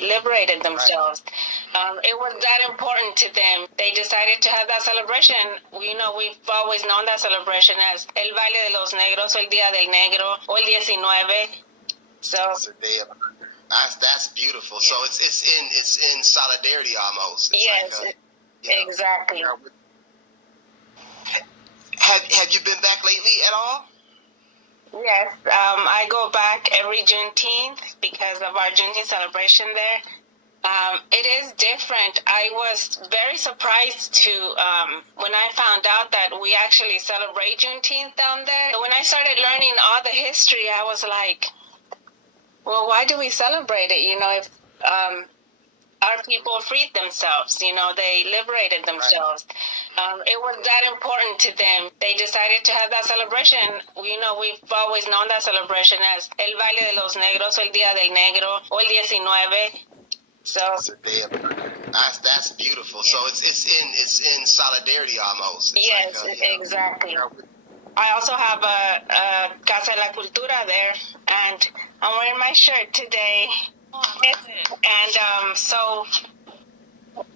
liberated themselves. It was that important to them. They decided to have that celebration. We've always known that celebration as El Baile de los Negros, o El Día del Negro, o El 19. So it's a day of that's beautiful. Yeah. So it's in solidarity almost. It's yes, like exactly. Have you been back lately at all? Yes, I go back every Juneteenth because of our Juneteenth celebration there. It is different. I was very surprised when I found out that we actually celebrate Juneteenth down there. When I started learning all the history, I was like, well, why do we celebrate it? If our people freed themselves, they liberated themselves. Right. It was that important to them. They decided to have that celebration. We've always known that celebration as El Baile de los Negros, o El Día del Negro, o El 19. So it's a day of that's beautiful. Yeah. So it's in solidarity almost. It's yes, like, exactly. I also have a Casa de la Cultura there, and I'm wearing my shirt today. And so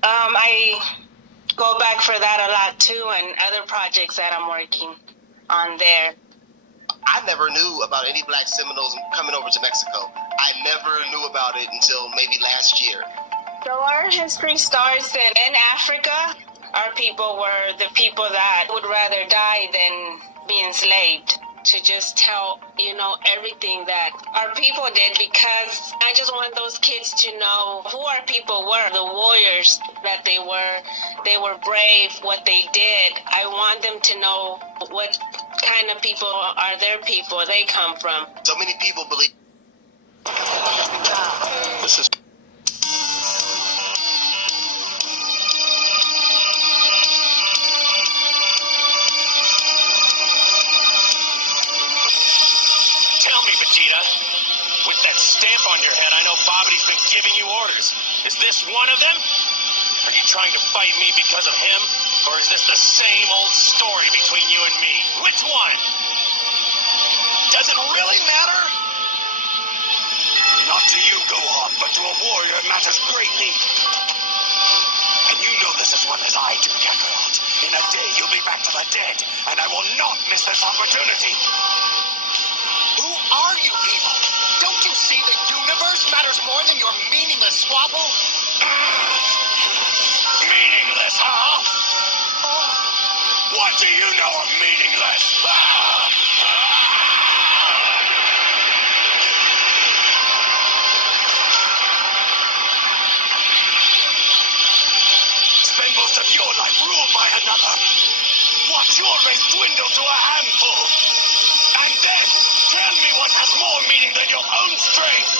I go back for that a lot too, and other projects that I'm working on there. I never knew about any Black Seminoles coming over to Mexico. I never knew about it until maybe last year. So our history starts in Africa. Our people were the people that would rather die than be enslaved. To just tell, everything that our people did, because I just want those kids to know who our people were, the warriors that they were. They were brave, what they did. I want them to know what kind of people are their people, they come from. So many people believe this is with that stamp on your head, I know Bobbity's been giving you orders. Is this one of them? Are you trying to fight me because of him? Or is this the same old story between you and me? Which one? Does it really matter? Not to you, go on, but to a warrior it matters greatly. And you know this as well as I do, Kakarot. In a day, you'll be back to the dead, and I will not miss this opportunity. Who are you people? Don't you see the universe matters more than your meaningless squabble? Meaningless, huh? What do you know of meaningless? Spend most of your life ruled by another. Watch your race dwindle to a handful. And then tell me what has more meaning than your own strength.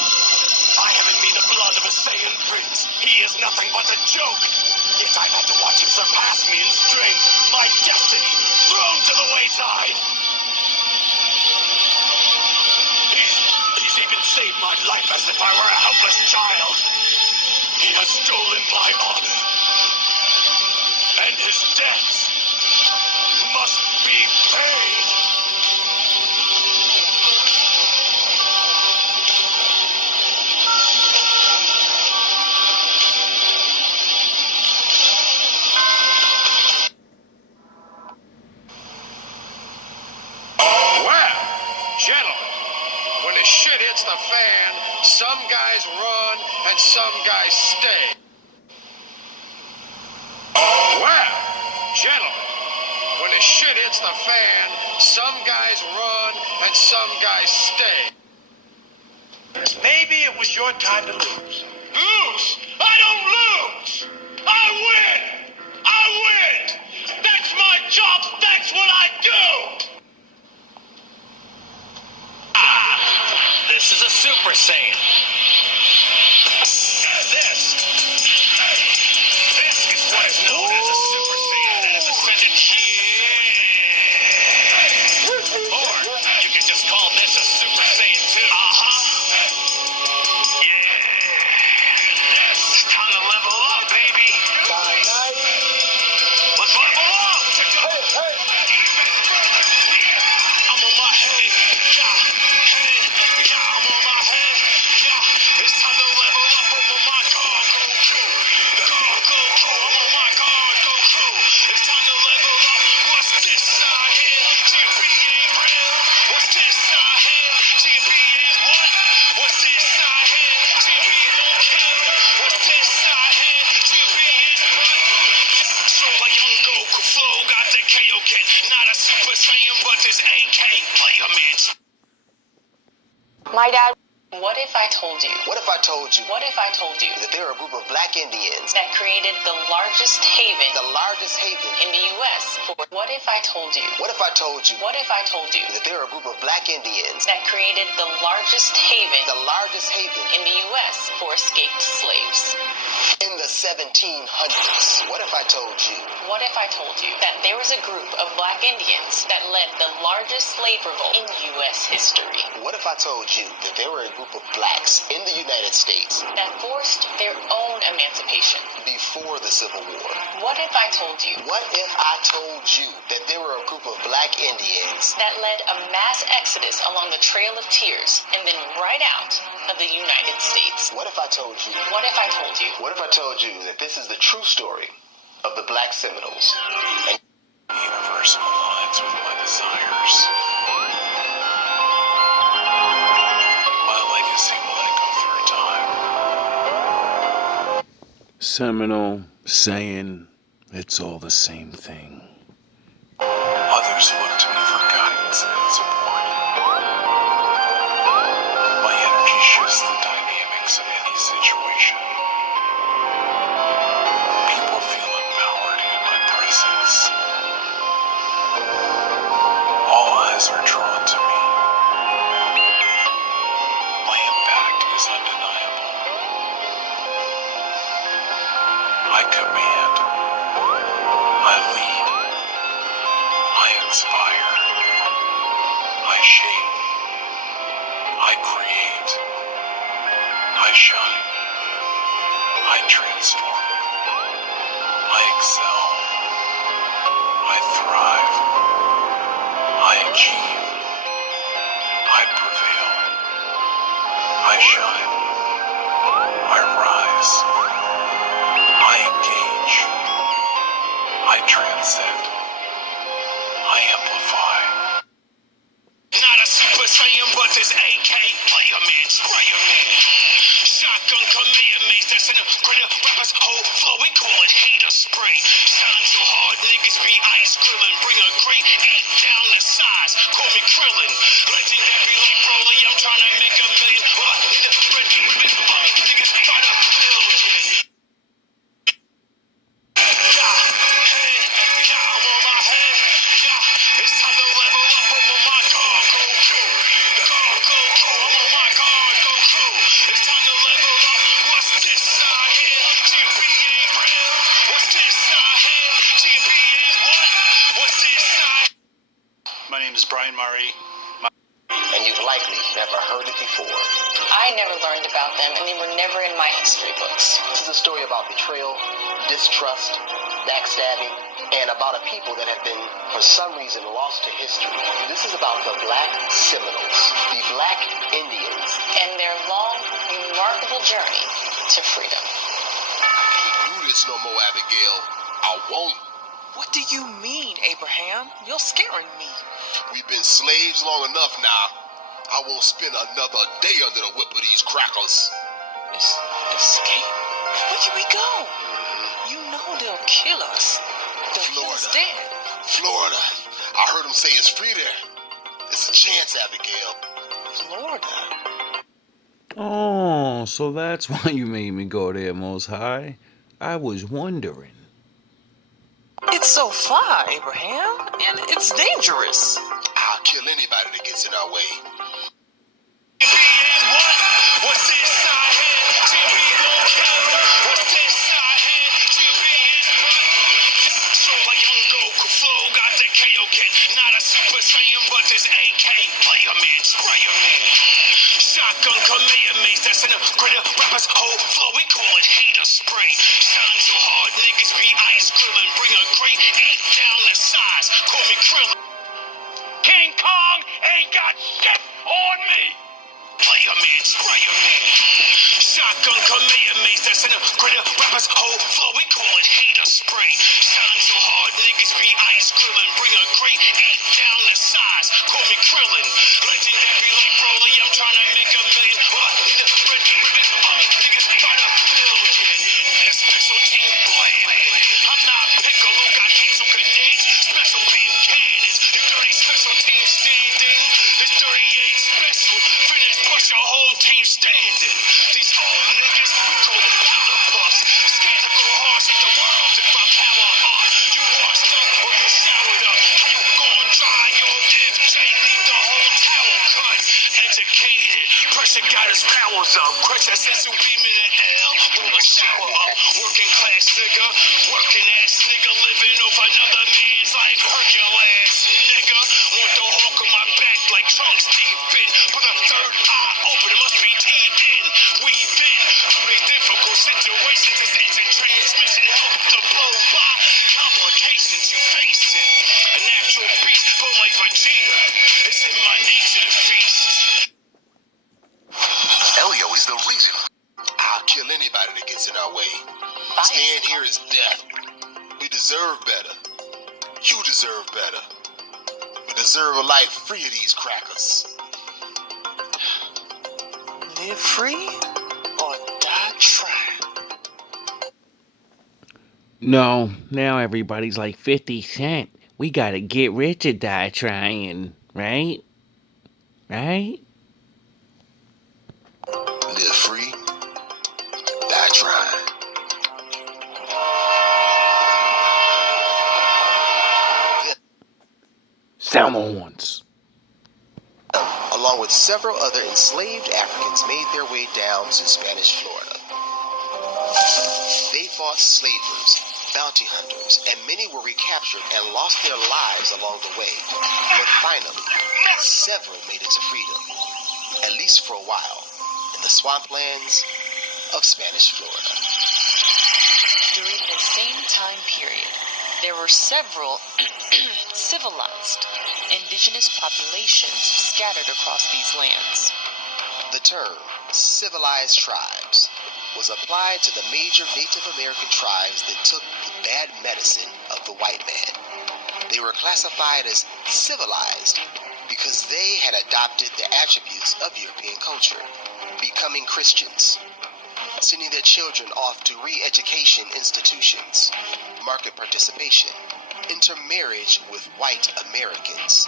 I have in me the blood of a Saiyan prince. He is nothing but a joke. Yet I've had to watch him surpass me in strength. My destiny thrown to the wayside. He's even saved my life as if I were a helpless child. He has stolen my honor. And his debts must be paid. Shit hits the fan, some guys run and some guys stay. Well, gentlemen, when the shit hits the fan, some guys run and some guys stay. Maybe it was your time to lose. Lose? I don't lose! I win! I win! That's my job, that's what I do! This is a Super Saiyan. This is what is known as a Super Saiyan that has ascended here. Or you could just call this a Super Saiyan 2. Yeah. This is time to level up, baby. told you? What if I told you What if I told you that there are a group of black Indians, that created the largest haven the largest haven in the U.S. for... What if I told you? What if I told you What if I told you that there are a group of black Indians, that created the largest haven the largest haven in the U.S. for escaped slaves? in the 1700s? What if I told you What if I told you that there was a group of black Indians that led the largest slave revolt in U.S. history? What if I told you that there were a group of blacks in the United States That forced their own emancipation? before the Civil War? What if I told you What if I told you that there were a group of black Indians that led a mass exodus along the Trail of Tears and then right out of the United States? What if I told you What if I told you What if I told you that this is the true story of the Black Seminoles? And The universe aligns with my desires. My legacy will echo through time. Seminole, Saiyan, it's all the same thing. Others look to me for guidance and support. My energy shifts the dynamics of any situation. People feel empowered in my presence. All eyes are drawn to me. My impact is undeniable. I command. I lead. I inspire. I shape. I create. I shine. I transform. I excel. I thrive. I achieve. I prevail. I shine. I rise. I engage. I transcend. I amplify. Not a Super Saiyan, but this AK player man, sprayer man. Shotgun Kamehameha, that's in a greater rappers whole flow. We call it hater spray. Shine so hard, niggas be ice grilling. Bring a great 8 down the size. Call me Krillin. Legendary like Broly, I'm trying to make a million. All I need a red ribbon for me, niggas by the million. Yeah, hey, yeah, I'm on my head. Yeah, it's time to level up. I'm on my guard, Goku. Goku, I'm on my guard, Goku. It's time to level up. What's this side here? GMB ain't real. What's this side here? GMB ain't what? What's this side? My name is Brian Murray. and you've likely never heard it before. I never learned about them, and they were never in my history books. This is a story about betrayal, distrust, backstabbing, and about a people that have been, for some reason, lost to history. This is about the Black Seminoles, the Black Indians. And their long, remarkable journey to freedom. I can't do this no more, Abigail. I won't. What do you mean, Abraham? You're scaring me. We've been slaves long enough now. I won't spend another day under the whip of these crackers. Escape? Where can we go? You know they'll kill us. They'll kill us Florida. dead. Florida. I heard them say it's free there. It's a chance, Abigail. Florida? Oh, so that's why you made me go there, Most High. I was wondering. It's so far, Abraham, and it's dangerous. I'll kill anybody that gets in our way. What's this side here? GMB won't kill. What's this side here? GMB is what? So a young Goku flow got the KO kid. Not a Super Saiyan, but this AK player man, sprayer man. Shotgun Kamehameha, that's in a greater rappers whole flow. We call it hater spray. Shine so hard, niggas be ice grilling. Bring a great 8 down the size. Call me Krillin. King Kong ain't got shit on me. Player man, sprayer man. Shotgun Kamehameha, that's in a greater rappers whole flow. We call it hater spray. Shine so hard, niggas be ice grilling. Bring a great 8 down the size. Call me Krillin. Legendary like Broly, I'm trying to make a million. All I need a red ribbon for me, niggas by the million. We a special team blade. I'm not Piccolo, got hazel grenades, special beam cannons. You dirty special team standing. It's 38 special. Finish, push your whole team standing. Send some beam in the L, roll a shower up. Working class nigga, working ass nigga, living off another man's like Hercules, nigga. Want the hawk on my back like Trunks deep in. Put a third eye open, it must be T-in. We've been through these difficult situations. This engine transmission help to blow by complications you facing. A natural beast, born like Vegeta. It's in my nature to feast. Elio is the reason. I'll kill anybody that gets in our way. Staying here is death. We deserve better. You deserve better. We deserve a life free of these crackers. Live free or die trying. No, now everybody's like 50 Cent. We gotta get rich or die trying, right? Right? Live free, die trying. Sound the horns. Along with several other enslaved Africans, made their way down to Spanish Florida. They fought slavers, bounty hunters, and many were recaptured and lost their lives along the way. But finally, several made it to freedom, at least for a while, in the swamplands of Spanish Florida. During the same time period, there were several civilized indigenous populations scattered across these lands. The term civilized tribes was applied to the major Native American tribes that took the bad medicine of the white man. They were classified as civilized because they had adopted the attributes of European culture, becoming Christians, sending their children off to re-education institutions, market participation, intermarriage with white Americans.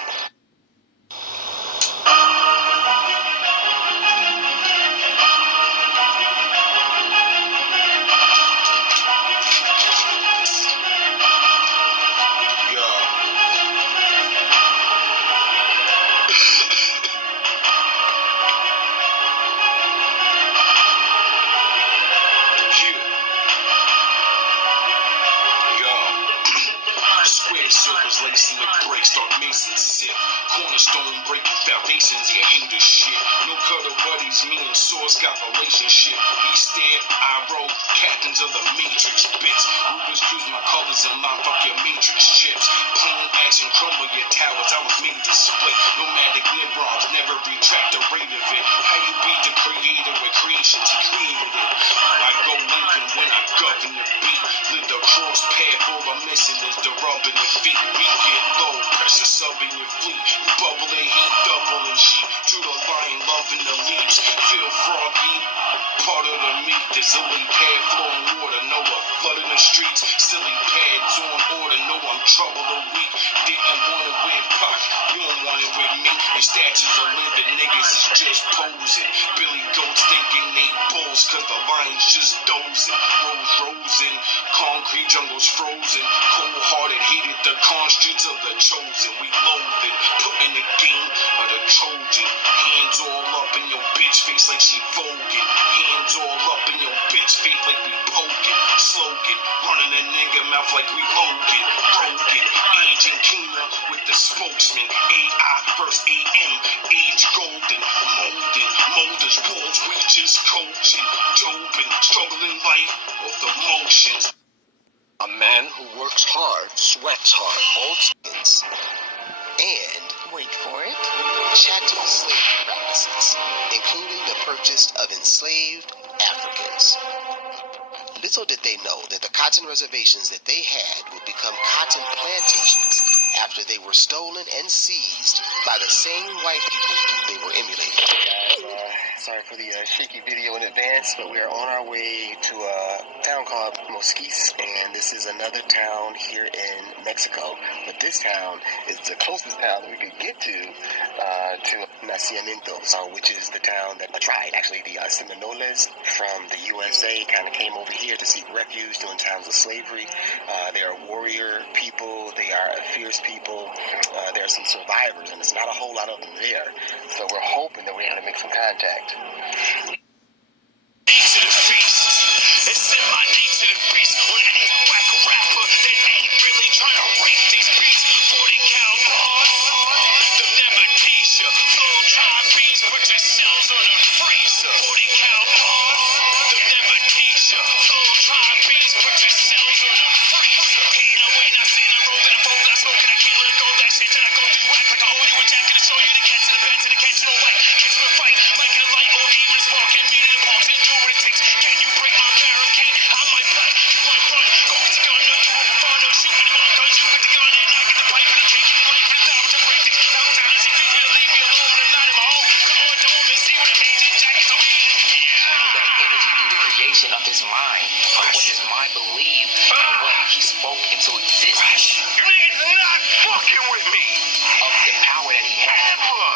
Circles lacing the brakes, dark masons sit. Cornerstone breaking foundations, yeah, haters shit. No cutter buddies, me and Source got relationship. We stare, I roll, captains of the Matrix bits. Rubens choose my colors and line, fuck your Matrix chips. Plain action, crumble your towers, I was made to split. Nomadic Nebrons, never retract the rate of it. How you be the creator with creations, he created it. I go Lincoln when I govern the beat. Live the cross path, all I'm missing is the rub in the feet. We get low, pressure sub in your fleet. You bubble and heat, double and sheep. Drew the line, loving the leaves. Feel froggy, part of the meat. There's a lily pad flowing water, know a flood in the streets. Silly pads on order, know I'm trouble a week. Didn't want it with Pac, you don't want it with me. Your statues are living, niggas is just posing. Billy Goats thinking they bulls, cause the line's just dozing. Rose rosin, concrete jungles frozen. Cold-hearted, hated the streets of the chosen. We loathed, put in the game of the Trojan. Hands all up in your bitch face like she voguing. Hands all up in your bitch face like we poking. Slogan, running a nigga mouth like we Logan. Broken, aging Kina with the spokesman. AI versus AM, age golden. Molders, balls, we just coaching. Jobing, struggling life of the motions. A man who works hard, sweats hard, all skins, And Wait for it. chattel slave practices, including the purchase of enslaved Africans. Little did they know that the cotton reservations that they had would become cotton plantations after they were stolen and seized by the same white people they were emulating. Sorry for the shaky video in advance, but we are on our way to a town called Mosquis, and this is another town here in Mexico. But this town is the closest town that we could get to Nacimientos, which is the town that a tribe, actually the Seminoles from the USA, kind of came over here to seek refuge during times of slavery. They are warrior people. They are a fierce people. There are some survivors, and there's not a whole lot of them there. So we're hoping that we're able to make some contact. freezer. Full time beats, put your cells on a freezer. Hating away, not sitting a roll, then I fold, I smoke, and I can't let go. That shit till I go through whack like I owe you a jacket to show you the cat to the bed to the catch you don't like. Catch me a fight, might get a light or even a spark. Get me to the box and do what it takes. Can you break my barricade? I might play, you might run. Go with the gun, no, you won't fun, no, shoot me one, cause you with the gun and I get the pipe and the cake and the light for the thousand to break it. Now I'm tired, she think you'll leave me alone and not in my home. Come on, dome and see what it means in jackets on me. That energy through the creation of his mind, of what his mind believed, and what he spoke into existence, You niggas not fucking with me. of the power that he had. Ever.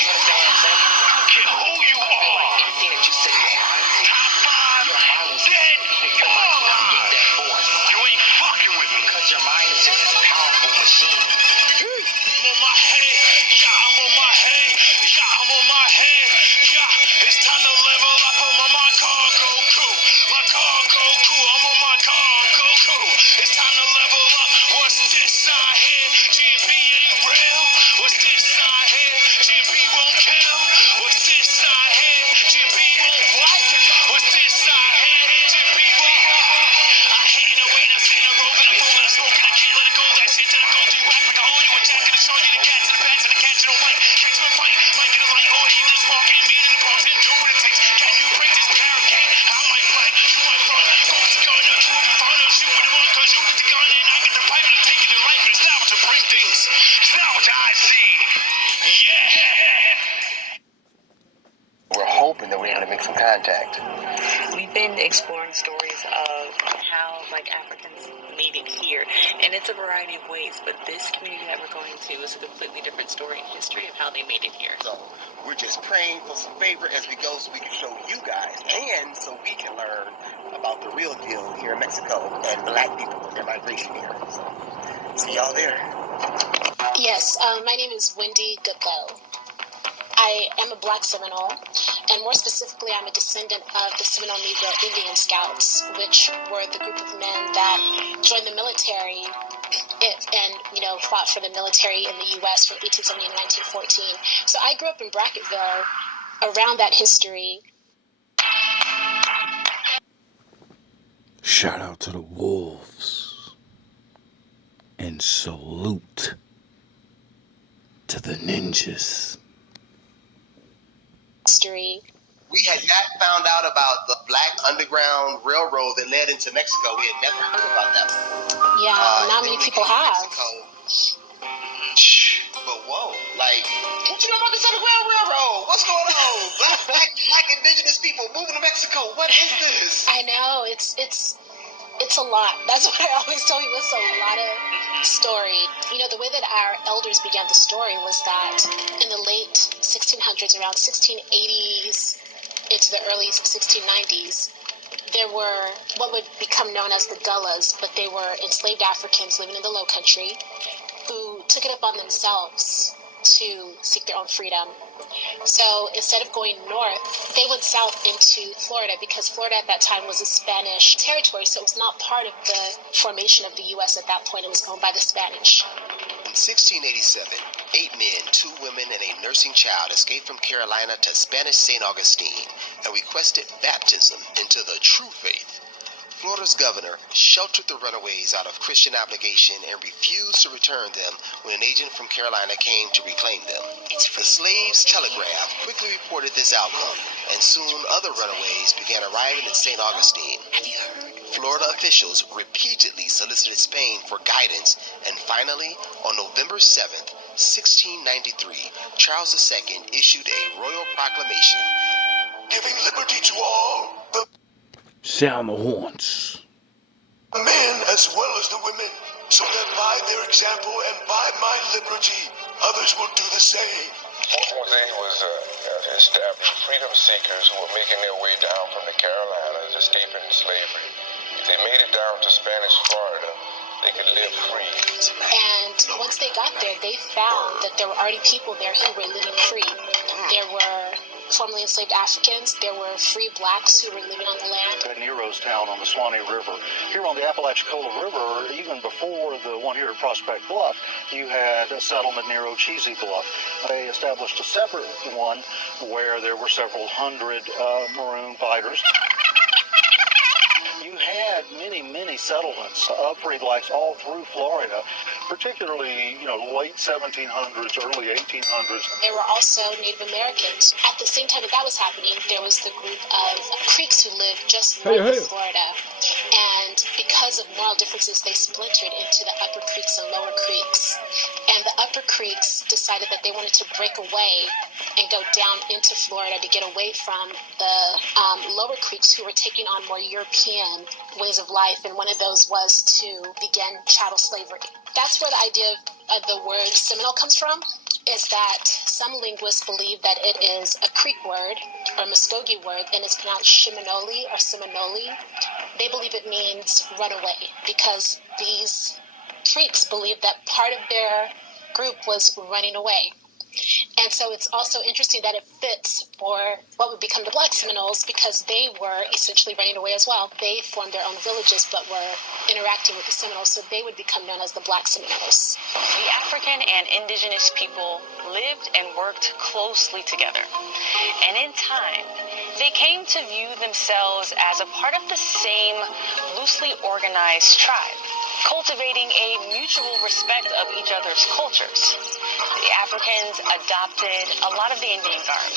You understand what I'm saying? I don't care who you I feel like are. anything that you set your mind to, Top five, your mind will dead, your mind will create that force. You ain't fucking with me. Because your mind is just this powerful machine. I'm on my head, yeah, I'm on my head, yeah, I'm on my head, yeah. It's time to level up on my cargo crew. My cargo crew, I'm on my cargo crew. It's time to level up. What's this side here? GMB ain't real. What's this side here? GMB won't kill. What's this side here? GMB won't what? What's this side here? GMB won't. I hate no way, I see no road, and I fold, I smoke, and I can't let it go. That shit till I go through whack like I owe you a jacket to show you the cats and the bats and the catch you don't like. Catch me a fight, might get a light or even a spark. Ain't mean in the box and do what it takes. Can you break this barricade? I might play, you might run. Go with the gun, no, you will be fun. No, shoot with the one, cause you get the gun and I get the pipe and I'm taking the life. It's not what you bring things. It's not what I see. Yeah. We're hoping that we're able to make some contact. We've been exploring stories of how like Africans made it here, and it's a variety of ways, but this community that we're going to is a completely different story and history of how they made it here. So we're just praying for some favor as we go so we can show you guys and so we can learn about the real deal here in Mexico and black people and their migration here. So see y'all there. Yes, my name is Wendy Gabo. I am a Black Seminole, and more specifically, I'm a descendant of the Seminole Negro Indian Scouts, which were the group of men that joined the military and, fought for the military in the U.S. from 1870 to 1914. So I grew up in Brackettville around that history. Shout out to the wolves. And salute to the ninjas. History. We had not found out about the Black Underground Railroad that led into Mexico. We had never heard about that before. Yeah, not many people have. But whoa, like, what you know about the Underground Railroad? What's going on? Black indigenous people moving to Mexico. What is this? I know, it's a lot. That's what I always tell you. It's a lot of story. The way that our elders began the story was that in the late 1600s, around 1680s into the early 1690s, there were what would become known as the Gullahs, but they were enslaved Africans living in the Low Country who took it upon themselves to seek their own freedom. So instead of going north, they went south into Florida because Florida at that time was a Spanish territory, so it was not part of the formation of the U.S. at that point. It was owned by the Spanish. In 1687, 8 men, 2 women, and a nursing child escaped from Carolina to Spanish St. Augustine and requested baptism into the true faith. Florida's governor sheltered the runaways out of Christian obligation and refused to return them when an agent from Carolina came to reclaim them. The Slaves' Telegraph quickly reported this outcome, and soon other runaways began arriving in St. Augustine. Florida officials repeatedly solicited Spain for guidance, and finally, on November 7th, 1693, Charles II issued a royal proclamation Giving liberty to all, the Sound the horns. men as well as the women, so that by their example and by my liberty, others will do the same. Jose was establishing freedom seekers who were making their way down from the Carolinas, escaping slavery. If they made it down to Spanish Florida, they could live free. And once they got there, they found that there were already people there who were living free. There were formerly enslaved Africans, there were free blacks who were living on the land. Nero's town on the Swanee River. Here on the Apalachicola River, even before the one here at Prospect Bluff, you had a settlement near Ocheesee Bluff. They established a separate one where there were several hundred Maroon fighters. settlements of free blacks all through Florida, particularly, late 1700s, early 1800s. There were also Native Americans. At the same time that was happening, there was the group of Creeks who lived just north of Florida. And because of moral differences, they splintered into the Upper Creeks and Lower Creeks. And the Upper Creeks decided that they wanted to break away and go down into Florida to get away from the Lower Creeks, who were taking on more European ways of life. And one of those was to begin chattel slavery. That's where the idea of the word Seminole comes from, is that some linguists believe that it is a Creek word or Muskogee word, and it's pronounced Shiminole or Seminole. They believe it means run away, because these Creeks believed that part of their group was running away. And so it's also interesting that it fits for what would become the Black Seminoles, because they were essentially running away as well. They formed their own villages but were interacting with the Seminoles, so they would become known as the Black Seminoles. The African and indigenous people lived and worked closely together. And in time, they came to view themselves as a part of the same loosely organized tribe, cultivating a mutual respect of each other's cultures. The Africans adopted a lot of the Indian garb,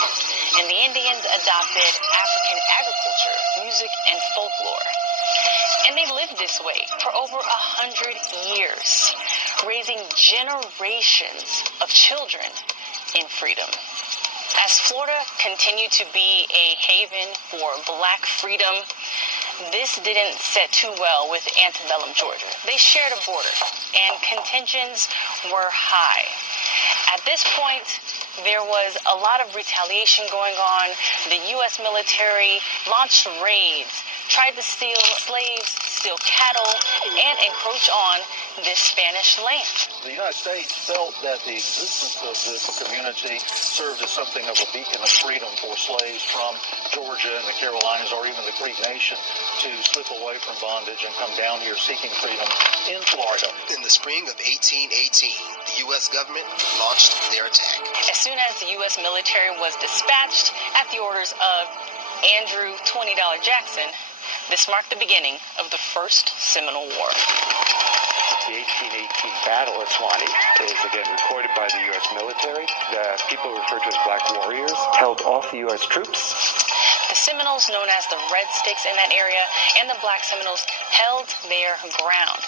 and the Indians adopted African agriculture, music, and folklore. And they lived this way for over 100 years, raising generations of children in freedom. As Florida continued to be a haven for Black freedom, this didn't set too well with antebellum Georgia. They shared a border, and contentions were high. At this point, there was a lot of retaliation going on. The U.S. military launched raids, tried to steal slaves, steal cattle, and encroach on this Spanish land. The United States felt that the existence of this community served as something of a beacon of freedom for slaves from Georgia and the Carolinas, or even the Creek Nation, to slip away from bondage and come down here seeking freedom in Florida. In the spring of 1818, the U.S. government launched their attack. As soon as the U.S. military was dispatched at the orders of Andrew $20 Jackson, this marked the beginning of the First Seminole War. The 1818 battle at Suwannee is again recorded by the U.S. military. The people referred to as Black Warriors held off the U.S. troops. The Seminoles, known as the Red Sticks in that area, and the Black Seminoles held their ground.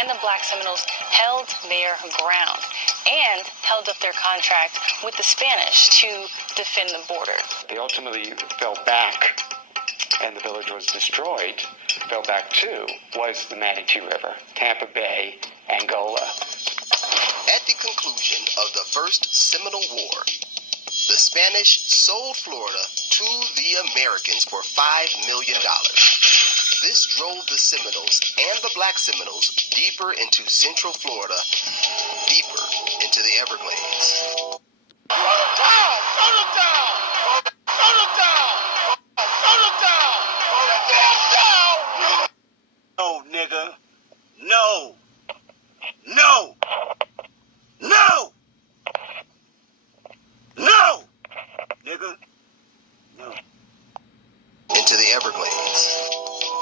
And the Black Seminoles held their ground and held up their contract with the Spanish to defend the border. They ultimately fell back, and the village was destroyed. fell back to was the Manatee River, Tampa Bay, Angola. At the conclusion of the First Seminole War, the Spanish sold Florida to the Americans for $5 million. This drove the Seminoles and the Black Seminoles deeper into Central Florida, deeper into the Everglades. No, nigga. No. No. No. No. Nigga. No. Into the Everglades.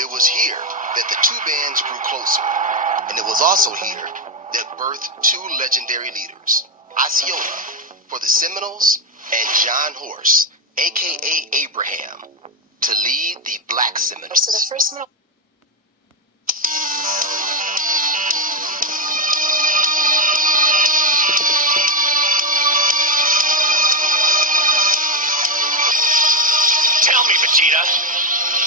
It was here that the two bands grew closer, and it was also here that birthed two legendary leaders, Osceola for the Seminoles and John Horse, aka Abraham, to lead the Black Seminoles. So the first Seminole. Tell me, Vegeta,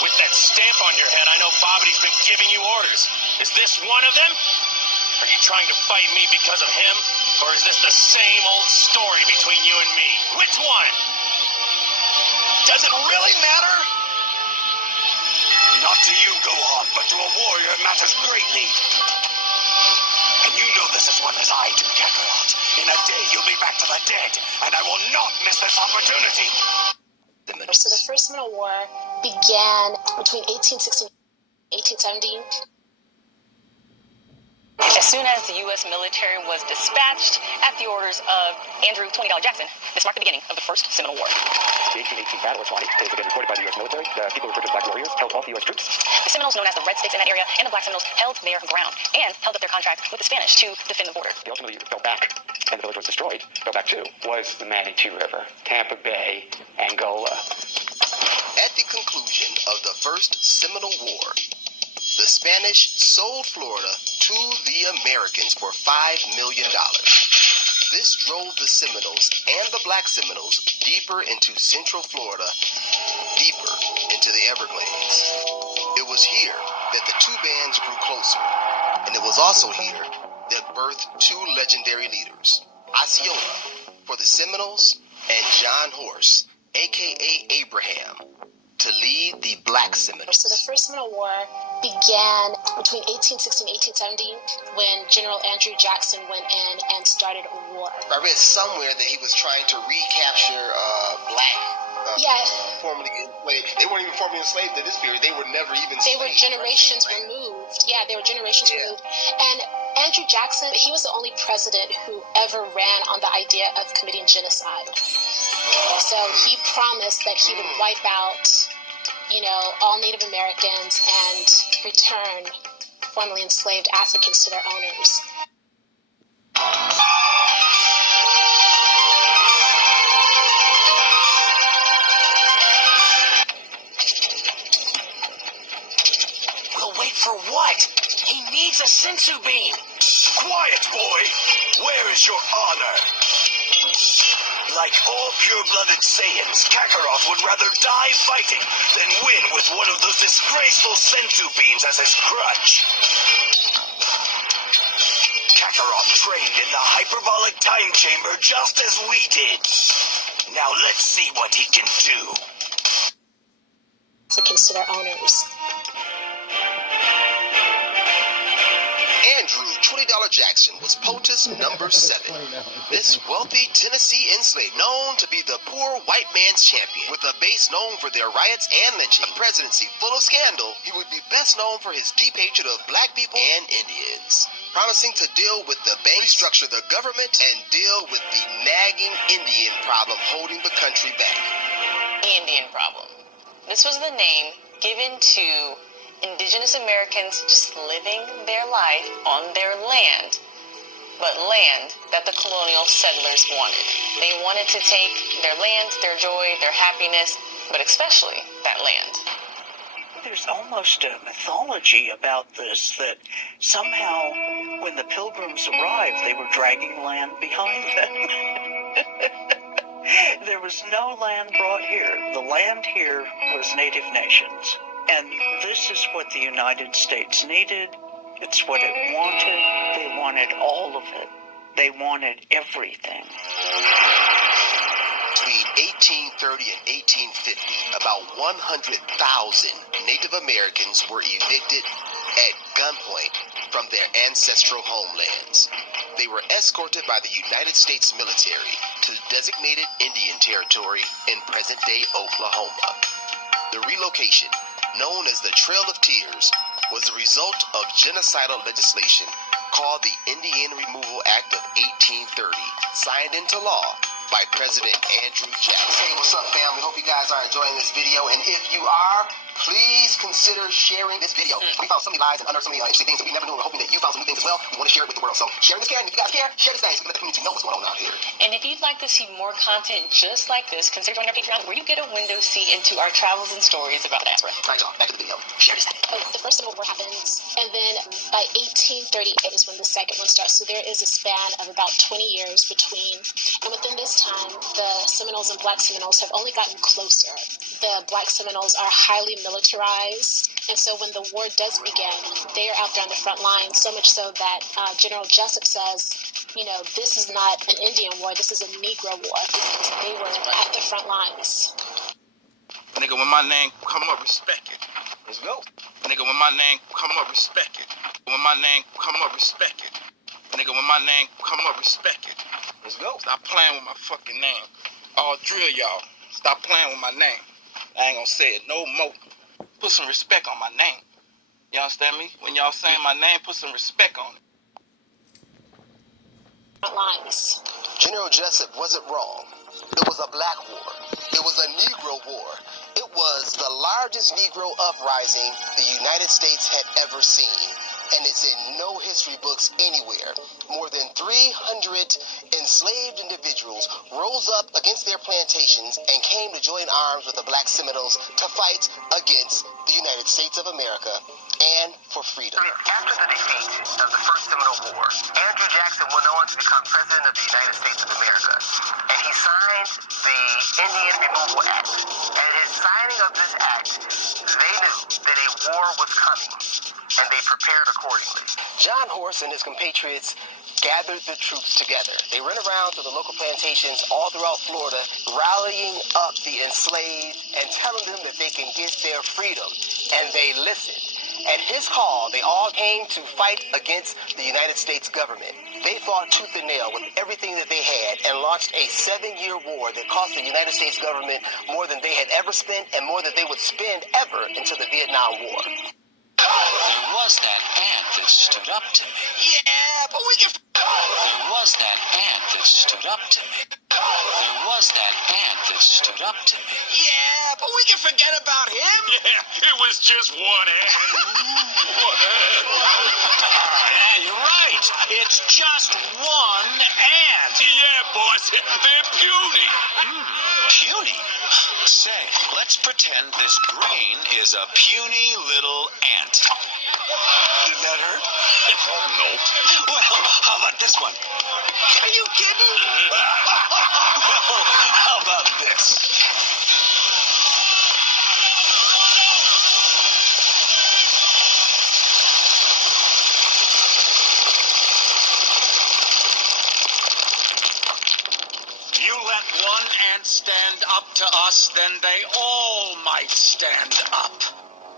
with that stamp on your head, I know Bobity's been giving you orders. Is this one of them? Are you trying to fight me because of him? Or is this the same old story between you and me? Which one? Does it really matter? Not to you, Gohan, but to a warrior it matters greatly. And you know this as well as I do, Kakarot. In a day, you'll be back to the dead, and I will not miss this opportunity. So the First Seminole War began between 1816 and 1817. As soon as the U.S. military was dispatched at the orders of Andrew $20 Jackson, this marked the beginning of the First Seminole War. The 1818 battle at Swanee is again recorded by the U.S. military. The people referred to as Black Warriors held off the U.S. troops. The Seminoles, known as the Red Sticks in that area, and the Black Seminoles held their ground and held up their contract with the Spanish to defend the border. They ultimately fell back, and the village was destroyed. Fell back to was the Manatee River, Tampa Bay, Angola. At the conclusion of the First Seminole War, the Spanish sold Florida to the Americans for $5 million. This drove the Seminoles and the Black Seminoles deeper into Central Florida, deeper into the Everglades. It was here that the two bands grew closer, and it was also here that birthed two legendary leaders, Osceola for the Seminoles and John Horse, aka Abraham, to lead the Black Seminoles. So the First Seminole War began between 1816 and 1817 when General Andrew Jackson went in and started a war. I read somewhere that he was trying to recapture black formerly enslaved. They weren't even formerly enslaved at this period. They were never even They were slaves, generations right? removed. Yeah, they were generations removed. And Andrew Jackson, he was the only president who ever ran on the idea of committing genocide. So he promised that he would wipe out, all Native Americans and return formerly enslaved Africans to their owners. We'll wait for what? He needs a sensu bean. Quiet, boy. Where is your honor? Like all pure-blooded Saiyans, Kakarot would rather die fighting than win with one of those disgraceful sensu beans as his crutch. Kakarot trained in the hyperbolic time chamber just as we did. Now let's see what he can do. To consider owners. Andrew $20 Jackson was POTUS number 7. This wealthy Tennessee enslaved, known to be the poor white man's champion, with a base known for their riots and lynching, a presidency full of scandal, he would be best known for his deep hatred of black people and Indians, promising to deal with the bank, restructure the government, and deal with the nagging Indian problem holding the country back. The Indian problem. This was the name given to indigenous Americans just living their life on their land, but land that the colonial settlers wanted. They wanted to take their land, their joy, their happiness, but especially that land. There's almost a mythology about this, that somehow when the Pilgrims arrived, they were dragging land behind them. There was no land brought here. The land here was Native nations. And this is what the United States needed. It's what it wanted. They wanted all of it. They wanted everything. Between 1830 and 1850, about 100,000 Native Americans were evicted at gunpoint from their ancestral homelands. They were escorted by the United States military to designated Indian territory in present-day Oklahoma. The relocation, known as the Trail of Tears, was the result of genocidal legislation called the Indian Removal Act of 1830, signed into law by President Andrew Jackson. Hey, what's up, fam? We hope you guys are enjoying this video, and if you are, please consider sharing this video. We found so many lies and unearthed so many interesting things that we never knew. We're hoping that you found some new things as well. We want to share it with the world. So share this, and if you guys care, share this thing so we can let the community know what's going on out here. And if you'd like to see more content just like this, consider joining our Patreon, where you get a window seat into our travels and stories about the diaspora. All right, y'all, back to the video. Share this thing. The first Civil War happens, and then by 1838 is when the second one starts. So there is a span of about 20 years between, and within this time, the Seminoles and Black Seminoles have only gotten closer. The Black Seminoles are highly militarized, and so when the war does begin, they are out there on the front line, so much so that General Jessup says, you know, this is not an Indian war, this is a Negro war, because they were at the front lines. Nigga, when my name come up, respect it. Let's go. Nigga, when my name come up, respect it. When my name come up, respect it. Nigga, when my name come up, respect it. Let's go. Stop playing with my fucking name. I'll drill y'all. Stop playing with my name. I ain't gonna say it no more. Put some respect on my name. You understand me? When y'all saying my name, put some respect on it. Front lines. General Jessup wasn't wrong. It was a black war. It was a Negro war. It was the largest Negro uprising the United States had ever seen. And it's in no history books anywhere. More than 300 enslaved individuals rose up against their plantations and came to join arms with the Black Seminoles to fight against the United States of America and for freedom. After the defeat of the First Seminole War, Andrew Jackson went on to become President of the United States of America. And he signed the Indian Removal Act. And his signing of this act, they knew that a war was coming, and they prepared accordingly. John Horse and his compatriots gathered the troops together. They ran around to the local plantations all throughout Florida, rallying up the enslaved and telling them that they can get their freedom. And they listened. At his call, they all came to fight against the United States government. They fought tooth and nail with everything that they had and launched a 7-year war that cost the United States government more than they had ever spent and more than they would spend ever until the Vietnam War. There was that ant that stood up to me. Yeah, but we can... There was that ant that stood up to me. There was that ant that stood up to me. Yeah, but we can forget about him. Yeah, it was just one ant. One ant. Yeah, you're right. It's just one ant. Yeah, boss, they're puny. Puny? Say, let's pretend this green is a puny little ant. Did that hurt? Nope. Well, how about this one? Are you kidding? How about this? You let one ant stand up to us, then they all might stand up.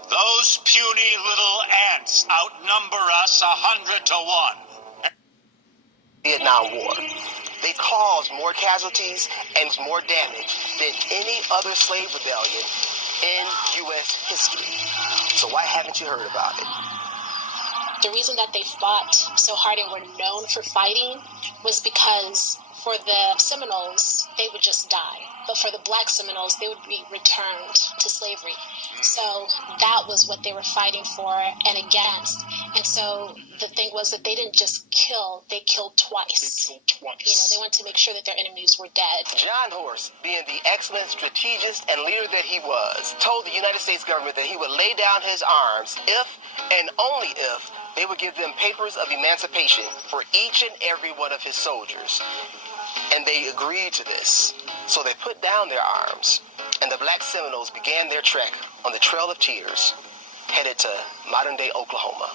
Those puny little ants outnumber us 100 to 1. Vietnam War. They caused more casualties and more damage than any other slave rebellion in U.S. history. So why haven't you heard about it? The reason that they fought so hard and were known for fighting was because for the Seminoles, they would just die. But for the Black Seminoles, they would be returned to slavery. So that was what they were fighting for and against. And so the thing was that they didn't just kill, they killed twice. You know, they wanted to make sure that their enemies were dead. John Horse, being the excellent strategist and leader that he was, told the United States government that he would lay down his arms if and only if they would give them papers of emancipation for each and every one of his soldiers. And they agreed to this. So they put down their arms And the Black Seminoles began their trek on the Trail of Tears, headed to modern-day Oklahoma.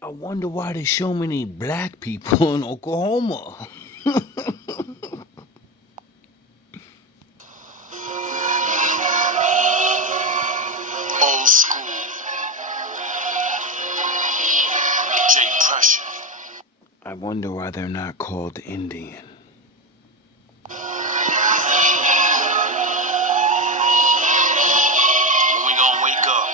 I wonder why there's so many black people in Oklahoma. Old school. J Pressure. I wonder why they're not called Indian. When we gonna wake up?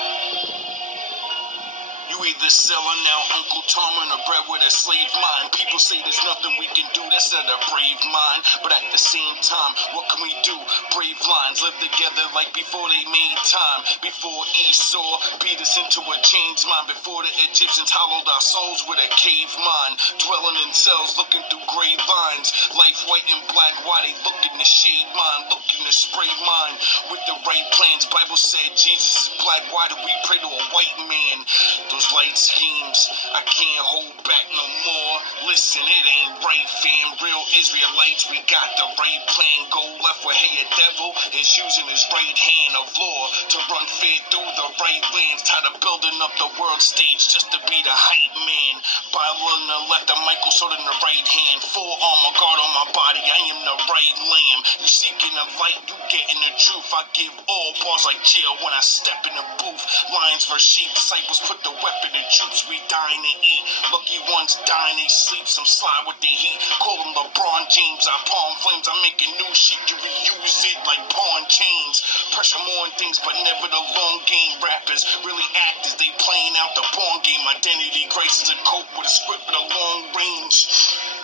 You either selling out Uncle Tom and a bread with a slave mind. People say there's nothing we can do, that's not a brave mind. But at the same time, what can we do? Brave lines live together like before they made time. Before Esau beat us into a changed mind. Before the Egyptians hollowed our souls with a cave mind. Dwelling in cells, looking through gray lines. Life white and black, why they looking to shade mine? Looking to spray mine with the right plans. Bible said Jesus is black, why do we pray to a white man? Those light schemes, I can't hold back no more. Listen, it ain't right, fam. Real Israelites, we got the right plan. Go left where hey, a devil is using his right hand of law to run fair through the right lands. Tired of building up the world stage just to be the hype man. Bible on the left, a Michael sword in the right hand. Full armor guard on my body, I am the right lamb. You seeking the light, you getting the truth. I give all bars like jail when I step in the booth. Lions for sheep, disciples put the weapon in troops. We dying to eat. Lucky ones dying, they sleep. Some slide with the heat. Call them LeBron James. I palm flames. I'm making new shit. You reuse it like pawn chains. Pressure more on things, but never the long game. Rappers really actors. They playing out the pawn game. Identity crisis and cope with a script with a long range.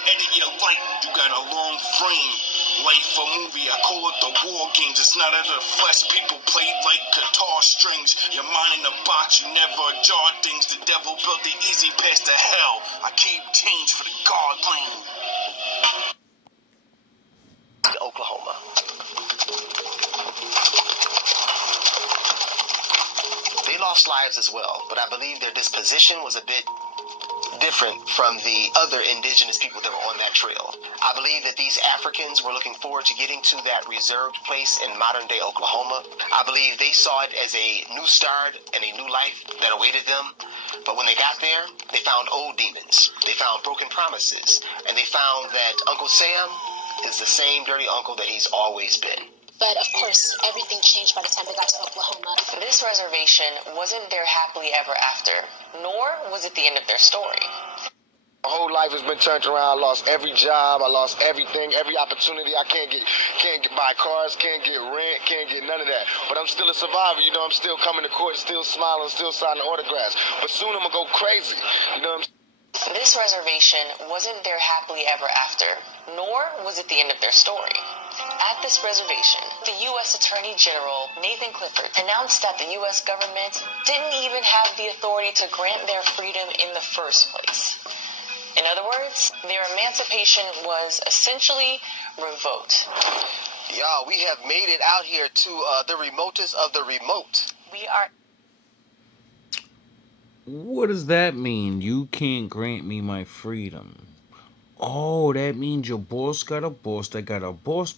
Edit your life. You got a long frame. Life a movie. I call it the war games. It's not of the flesh. People play like guitar strings. Your mind in a box. You never jar things. The devil built the easy path to hell. I keep change for the God lane. Oklahoma. They lost lives as well, but I believe their disposition was a bit different from the other indigenous people that were on that trail. I believe that these Africans were looking forward to getting to that reserved place in modern-day Oklahoma. I believe they saw it as a new start and a new life that awaited them. But when they got there, they found old demons. They found broken promises. And they found that Uncle Sam is the same dirty uncle that he's always been. But of course, everything changed by the time they got to Oklahoma. This reservation wasn't their happily ever after, nor was it the end of their story. My whole life has been turned around. I lost every job. I lost everything, every opportunity. I can't get buy cars, can't get rent, can't get none of that. But I'm still a survivor. You know, I'm still coming to court, still smiling, still signing autographs. But soon I'm gonna go crazy. You know what I'm saying? This reservation wasn't their happily ever after, nor was it the end of their story. At this reservation, the U.S. Attorney General, Nathan Clifford, announced that the U.S. government didn't even have the authority to grant their freedom in the first place. In other words, their emancipation was essentially revoked. Y'all, we have made it out here to the remotest of the remote. We are... What does that mean? You can't grant me my freedom. Oh, that means your boss got a boss that got a boss.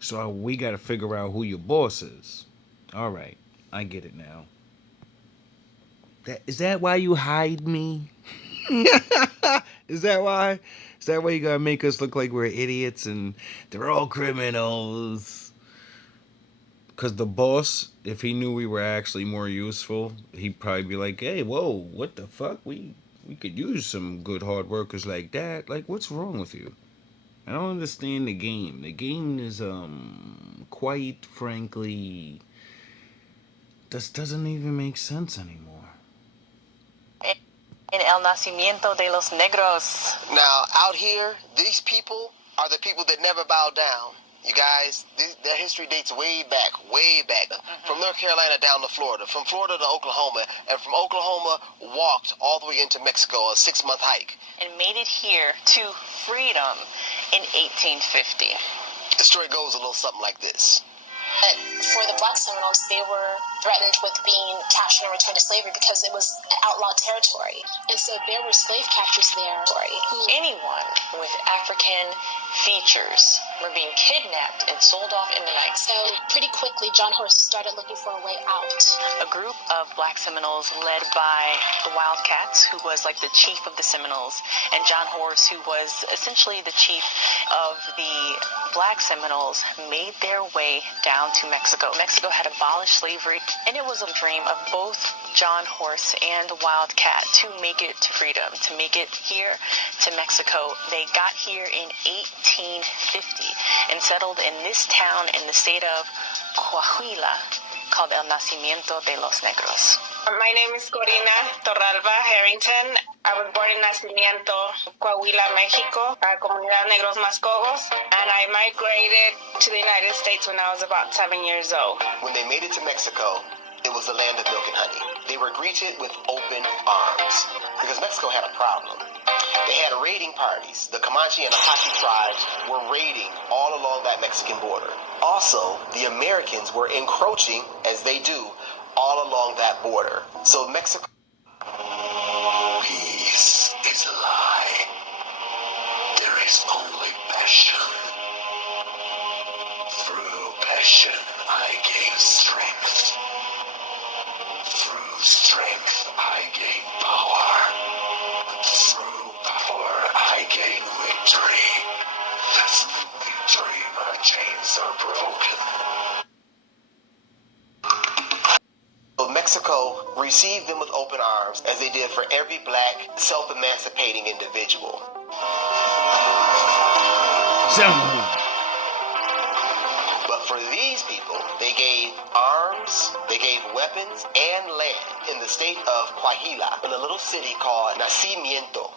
So we got to figure out who your boss is. All right, I get it now. Is that why you hide me? Is that why? Is that why you gotta make us look like we're idiots and they're all criminals? Because the boss, if he knew we were actually more useful, he'd probably be like, hey, whoa, what the fuck? We could use some good hard workers like that. Like, what's wrong with you? I don't understand the game. The game is, quite frankly, doesn't even make sense anymore. En el nacimiento de los negros. Now, out here, these people are the people that never bow down. You guys, their history dates way back. From North Carolina down to Florida, from Florida to Oklahoma, and from Oklahoma walked all the way into Mexico, a 6-month hike. And made it here to freedom in 1850. The story goes a little something like this. But for the Black Seminoles, they were threatened with being captured and returned to slavery because it was outlawed territory. And so there were slave catchers there who Anyone with African features were being kidnapped and sold off in the night. So pretty quickly, John Horse started looking for a way out. A group of Black Seminoles led by the Wildcats, who was like the chief of the Seminoles, and John Horse, who was essentially the chief of the Black Seminoles, made their way down to Mexico. Mexico had abolished slavery, and it was a dream of both John Horse and Wildcat to make it to freedom, to make it here to Mexico. They got here in 1850 and settled in this town in the state of Coahuila called El Nacimiento de los Negros. My name is Corina Torralba Harrington. I was born in Nacimiento, Coahuila, Mexico, Comunidad Negros Mascogos, and I migrated to the United States when I was about 7 years old. When they made it to Mexico, it was the land of milk and honey. They were greeted with open arms because Mexico had a problem. They had raiding parties. The Comanche and Apache tribes were raiding all along that Mexican border. Also, the Americans were encroaching, as they do, all along that border. So Mexico... Peace is a lie. There is only passion. Through passion, I gain strength. Through strength, I gain power. Through power, I gain victory. Through victory, my chains are broken. So Mexico received them with open arms, as they did for every black, self-emancipating individual. But for these people, they gave arms, they gave weapons, and land in the state of Coahuila, in a little city called Nacimiento.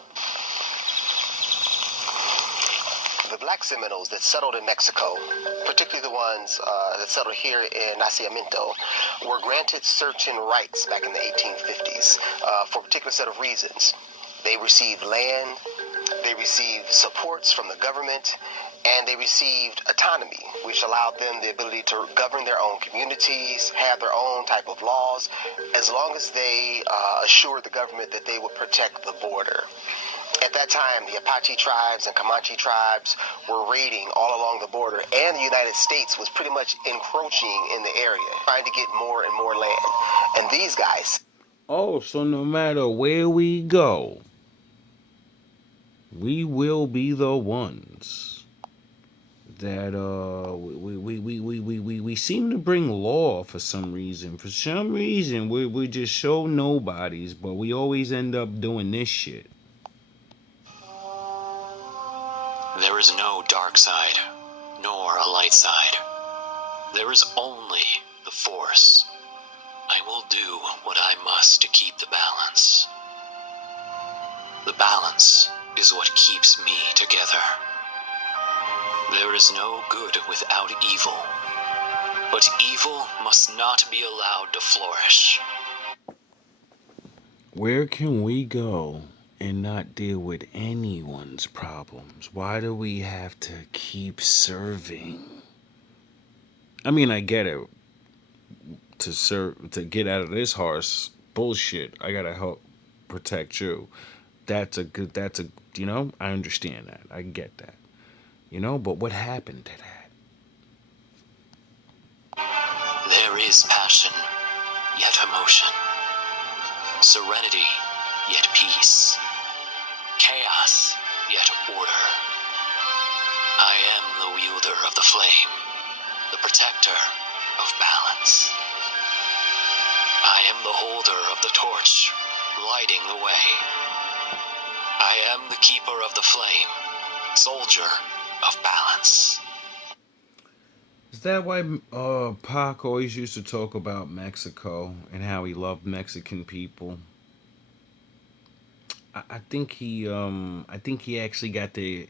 The Black Seminoles that settled in Mexico, particularly the ones that settled here in Nacimiento, were granted certain rights back in the 1850s for a particular set of reasons. They received land, they received supports from the government, and they received autonomy, which allowed them the ability to govern their own communities, have their own type of laws, as long as they assured the government that they would protect the border. At that time, the Apache tribes and Comanche tribes were raiding all along the border, and the United States was pretty much encroaching in the area, trying to get more and more land. And these guys... Oh, so no matter where we go, we will be the ones that we seem to bring law for some reason. For some reason, we just show nobodies, but we always end up doing this shit. There is no dark side, nor a light side. There is only the Force. I will do what I must to keep the balance. The balance is what keeps me together. There is no good without evil, but evil must not be allowed to flourish. Where can we go and not deal with anyone's problems? Why do we have to keep serving? I mean, I get it. To serve, to get out of this horse bullshit, I gotta help protect you. That's a, you know, I understand that. I get that. You know, but what happened to that? There is passion, yet emotion. Serenity, yet peace. Chaos, yet order. I am the wielder of the flame, the protector of balance. I am the holder of the torch, lighting the way. I am the keeper of the flame, soldier of balance. Is that why Pac always used to talk about Mexico and how he loved Mexican people? I think he actually got to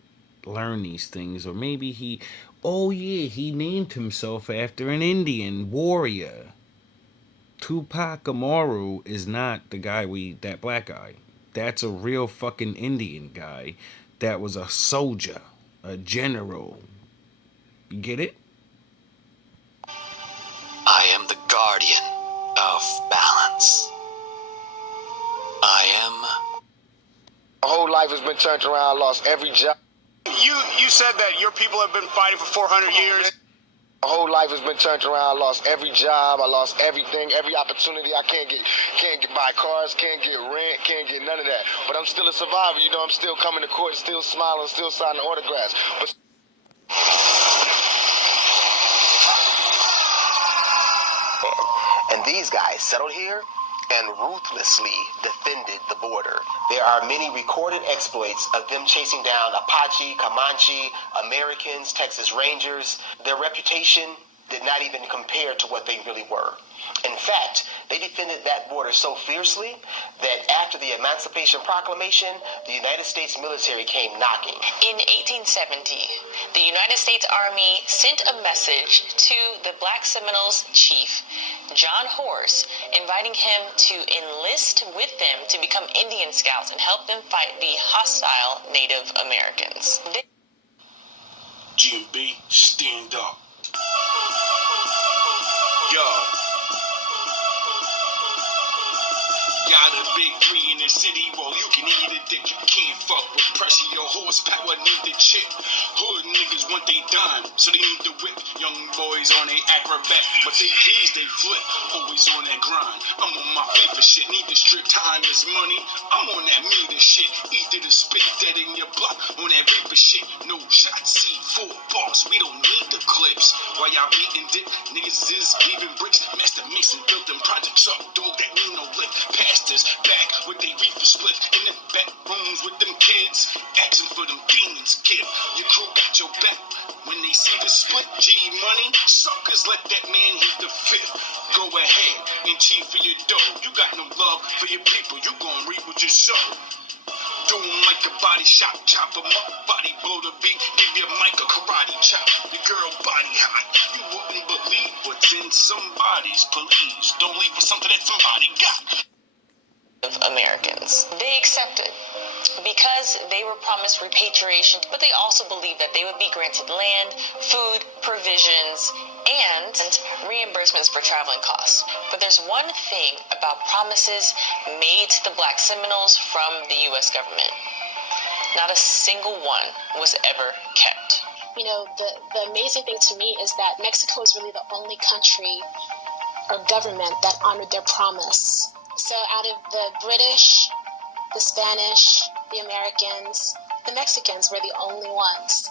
learn these things, or maybe he named himself after an Indian warrior. Tupac Amaru is not the guy that black guy. That's a real fucking Indian guy that was a soldier, a general. You get it? guardian of balance. I am. My whole life has been turned around. I lost every job. You said that your people have been fighting for 400 years. My whole life has been turned around. I lost every job. I lost everything, every opportunity. I can't get buy cars, can't get rent, can't get none of that. But I'm still a survivor. You know, I'm still coming to court, still smiling, still signing autographs. But And these guys settled here and ruthlessly defended the border. There are many recorded exploits of them chasing down Apache, Comanche, Americans, Texas Rangers. Their reputation did not even compare to what they really were. In fact, they defended that border so fiercely that after the Emancipation Proclamation, the United States military came knocking. In 1870, the United States Army sent a message to the Black Seminoles chief, John Horse, inviting him to enlist with them to become Indian Scouts and help them fight the hostile Native Americans. GMB, stand up. Yo. Got a big three in the city, well, you can eat a dick. You can't fuck with pressure, your horsepower need the chip. Hood niggas want they dime, so they need the whip. Young boys on they acrobat, but they keys they flip. Always on that grind, I'm on my FIFA shit. Need the strip, time is money. I'm on that meter shit. Either to spit dead in your block, on that reaper shit. No shot, C4 boss, we don't need the clips. While y'all beating dip, niggas is leaving bricks. Master Mason built them projects up, dog that need no lick. Pastors back with they reefer split in the back rooms with them kids, asking for them demons give. Your crew got your back when they see the split. G money, suckers let that man hit the fifth. Go ahead and cheat for your dough. You got no love for your people, you gon' reap what you sow. Do 'em like a body shot, chop 'em up, body blow the beat, give your mic a karate chop. Your girl body hot, you wouldn't believe what's in somebody's. Please don't leave for something that somebody got. Of Americans. They accepted because they were promised repatriation, but they also believed that they would be granted land, food, provisions, and reimbursements for traveling costs. But there's one thing about promises made to the Black Seminoles from the U.S. government. Not a single one was ever kept. You know, the amazing thing to me is that Mexico is really the only country or government that honored their promise. So out of the British, the Spanish, the Americans, the Mexicans were the only ones.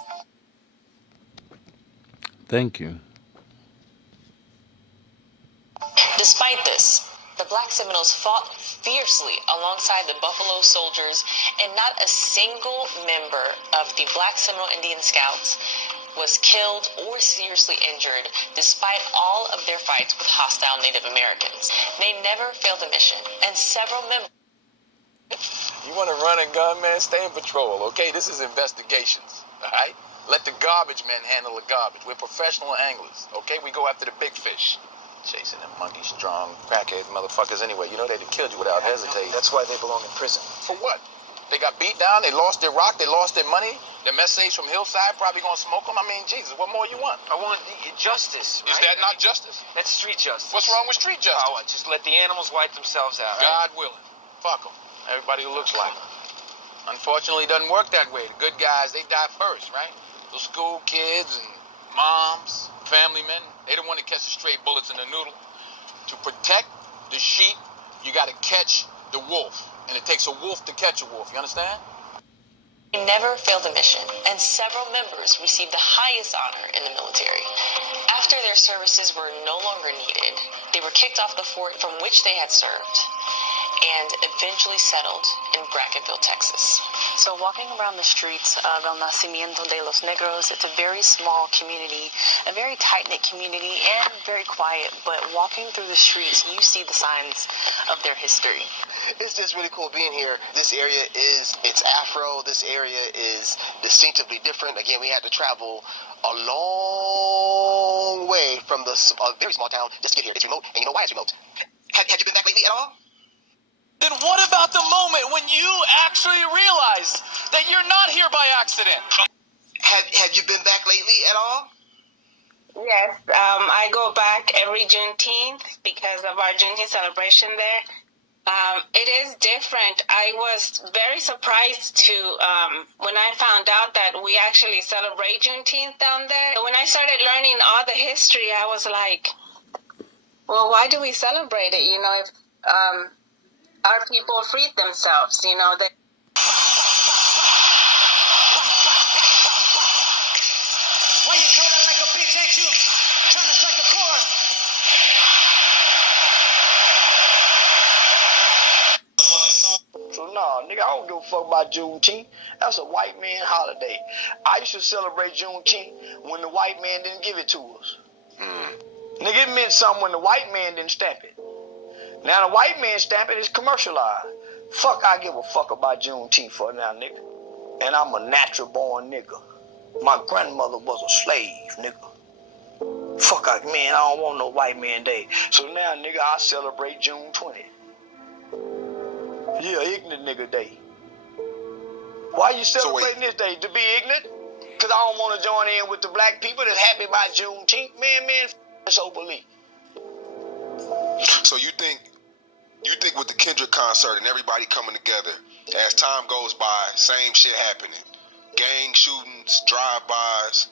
Thank you. Despite this, the Black Seminoles fought fiercely alongside the Buffalo Soldiers, and not a single member of the Black Seminole Indian Scouts was killed or seriously injured despite all of their fights with hostile Native Americans. They never failed a mission, and several members... You want to run and gun, man? Stay in patrol, okay? This is investigations, all right? Let the garbage men handle the garbage. We're professional anglers, okay? We go after the big fish. Chasing them monkey strong, crackhead motherfuckers anyway. You know they'd have killed you without hesitating. That's why they belong in prison. For what? They got beat down, they lost their rock, they lost their money. The messages from Hillside probably gonna smoke them. I mean, Jesus, what more you want? I want justice, right? Is that not justice? That's street justice. What's wrong with street justice? Oh, just let the animals wipe themselves out. God willing. Fuck them. Everybody who looks like them. Unfortunately, it doesn't work that way. The good guys, they die first, right? The school kids and moms, family men, they don't want to catch the stray bullets in the noodle. To protect the sheep, you got to catch the wolf. And it takes a wolf to catch a wolf. You understand? They never failed a mission, and several members received the highest honor in the military. After their services were no longer needed, they were kicked off the fort from which they had served, and eventually settled in Bracketville, Texas. So walking around the streets of El Nacimiento de los Negros, it's a very small community, a very tight-knit community, and very quiet, but walking through the streets, you see the signs of their history. It's just really cool being here. This area it's Afro. This area is distinctively different. Again, we had to travel a long way from a very small town just to get here. It's remote, and you know why it's remote. Have you been back lately at all? Then what about the moment when you actually realize that you're not here by accident? Have you been back lately at all? Yes, I go back every Juneteenth because of our Juneteenth celebration there. It is different. I was very surprised when I found out that we actually celebrate Juneteenth down there. When I started learning all the history, I was like, well, why do we celebrate it? You know, if our people freed themselves, you know, they. Why you turning like a bitch, ain't you? Trying to strike a chord. So nah, nigga, I don't give a fuck about Juneteenth. That's a white man holiday. I used to celebrate Juneteenth when the white man didn't give it to us. Nigga, it meant something when the white man didn't stamp it. Now the white man stamp it is commercialized. Fuck, I give a fuck about Juneteenth for now, nigga. And I'm a natural born nigga. My grandmother was a slave, nigga. Fuck, man, I don't want no white man day. So now, nigga, I celebrate June 20th. Yeah, ignorant nigga day. Why you celebrating this day? To be ignorant? Because I don't want to join in with the black people that's happy about Juneteenth. Man, so believe. So you think with the Kendrick concert and everybody coming together, as time goes by, same shit happening? Gang shootings, drive-bys.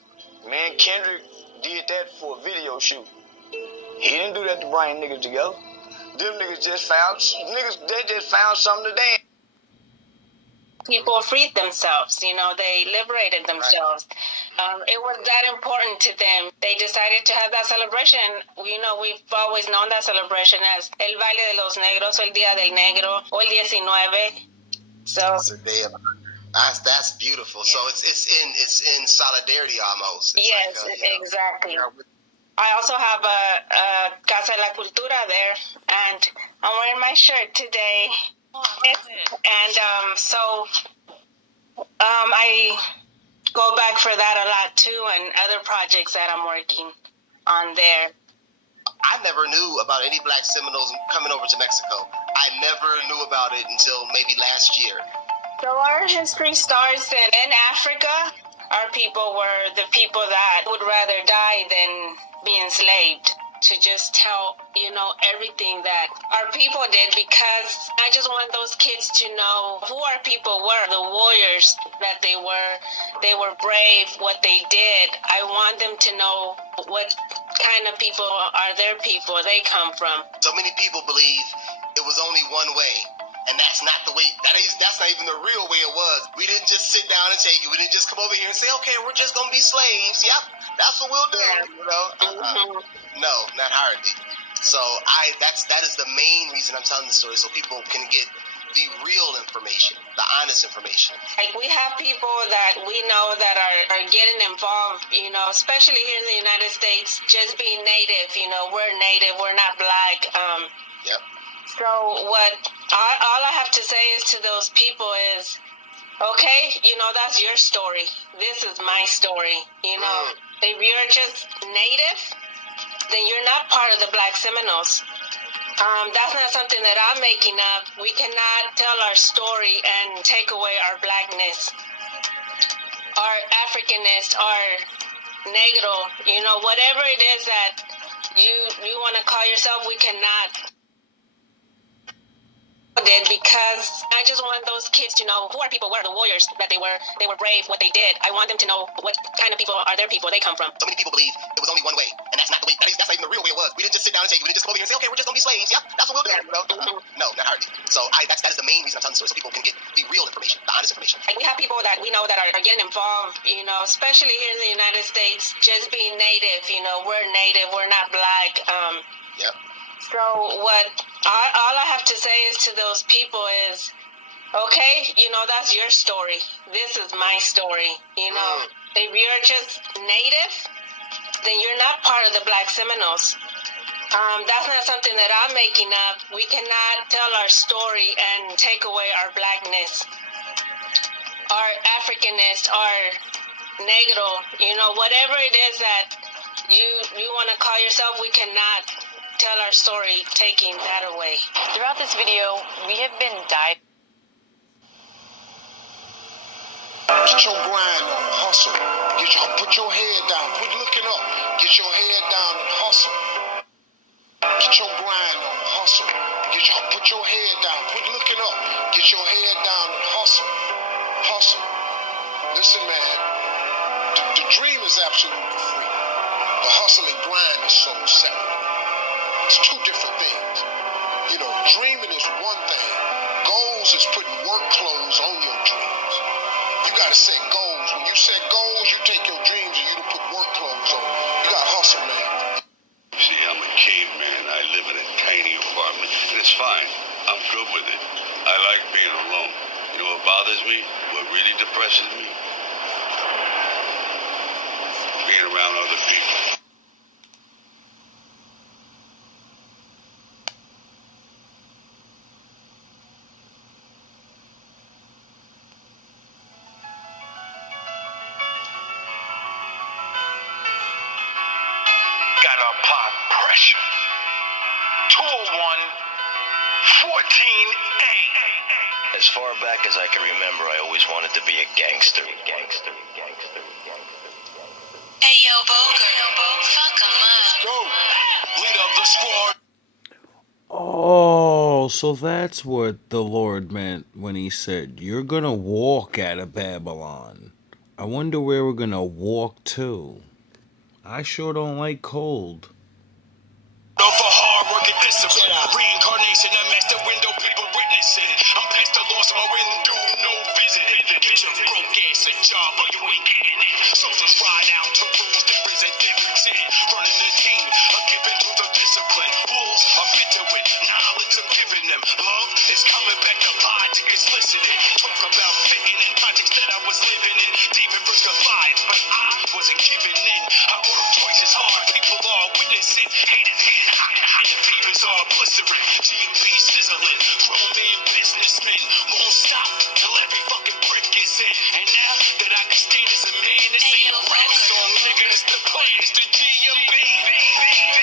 Man, Kendrick did that for a video shoot. He didn't do that to bring niggas together. Them niggas just found something to dance. People freed themselves, you know, they liberated themselves. Right. It was that important to them. They decided to have that celebration. You know, we've always known that celebration as El Baile de los Negros, o El Día del Negro, o El 19. So it's a day of that's beautiful. Yeah. So it's in solidarity almost. It's yes, like, exactly. I also have a Casa de la Cultura there, and I'm wearing my shirt today. And so I go back for that a lot too, and other projects that I'm working on there. I never knew about any black Seminoles coming over to Mexico. I never knew about it until maybe last year. So our history starts in Africa. Our people were the people that would rather die than be enslaved. To just tell, you know, everything that our people did, because I just want those kids to know who our people were, the warriors that they were. They were brave, what they did. I want them to know what kind of people are their people, they come from. So many people believe it was only one way. And that's not the way, that's not even the real way it was. We didn't just sit down and take it. We didn't just come over here and say, okay, we're just going to be slaves. Yep, that's what we'll do, you know? No, not hardly. So that is the main reason I'm telling the story, so people can get the real information, the honest information. Like, we have people that we know that are getting involved, you know, especially here in the United States, just being native, you know, we're native, we're not black. Yep. So all I have to say is to those people is, okay, you know, that's your story. This is my story. You know, if you're just native, then you're not part of the Black Seminoles. That's not something that I'm making up. We cannot tell our story and take away our blackness, our Africanness, our Negro. You know, whatever it is that you want to call yourself, we cannot. Did, because I just want those kids to know who our people were, the warriors that they were brave, what they did. I want them to know what kind of people are their people, they come from. So many people believe it was only one way, and that's not the way, that's not even the real way it was. We didn't just sit down and take it. We didn't just come over here and say, okay, we're just gonna be slaves. Yep, that's what we'll do. You know? No, not hardly. So that is the main reason I'm telling the story, so people can get the real information, the honest information. Like, we have people that we know that are getting involved, you know, especially here in the United States, just being native, you know, we're native, we're not black. Yep. So all I have to say is to those people is, okay, you know, that's your story. This is my story. You know, if you're just native, then you're not part of the Black Seminoles. That's not something that I'm making up. We cannot tell our story and take away our blackness, our Africanness, our Negro. You know, whatever it is that you want to call yourself, we cannot tell our story taking that away. Throughout this video, we have been diving. Get your grind on, hustle. Put your head down, quit looking up. Get Get your head down and hustle. Get your grind on, hustle. Put your head down, quit looking up. Get your head down and hustle. Hustle. Listen, man, the dream is absolutely free. The hustle and grind is so separate. It's two different things. You know, dreaming is one thing. Goals is putting work clothes on your dreams. You gotta set goals. When you set goals, you take your dreams and you put work clothes on. You gotta hustle, man. See, I'm a caveman. I live in a tiny apartment, and it's fine. I'm good with it. I like being alone. You know what bothers me? What really depresses me? Being around other people. Got to apply pressure. 201 14A. As far back as I can remember, I always wanted to be a gangster. Hey yo, Boger, fuck 'em up. Go. Lead up the squad. Oh, so that's what the Lord meant when he said, "You're gonna walk out of Babylon." I wonder where we're gonna walk to. I sure don't like cold. For hard work and discipline. Reincarnation, a master window, people witness it. I'm past the loss of my window, no visiting. Get your broke ass a job, but you ain't getting it. Soldiers ride out to rules, difference and differences. Running the team, a given to the discipline. Wolves are bitter with knowledge I'm giving them. Love is coming back to logic is listening. Talk about fitting in projects that I was living in. David versus Goliath, but I wasn't giving in. I work twice as hard, people are witnessing. Haters getting higher, the fevers are blistering. GMB sizzling, grown man businessmen won't stop till every fucking brick is in. And now that I can stand as a man, this ain't a rap song, nigga, it's the plan, it's the GMB.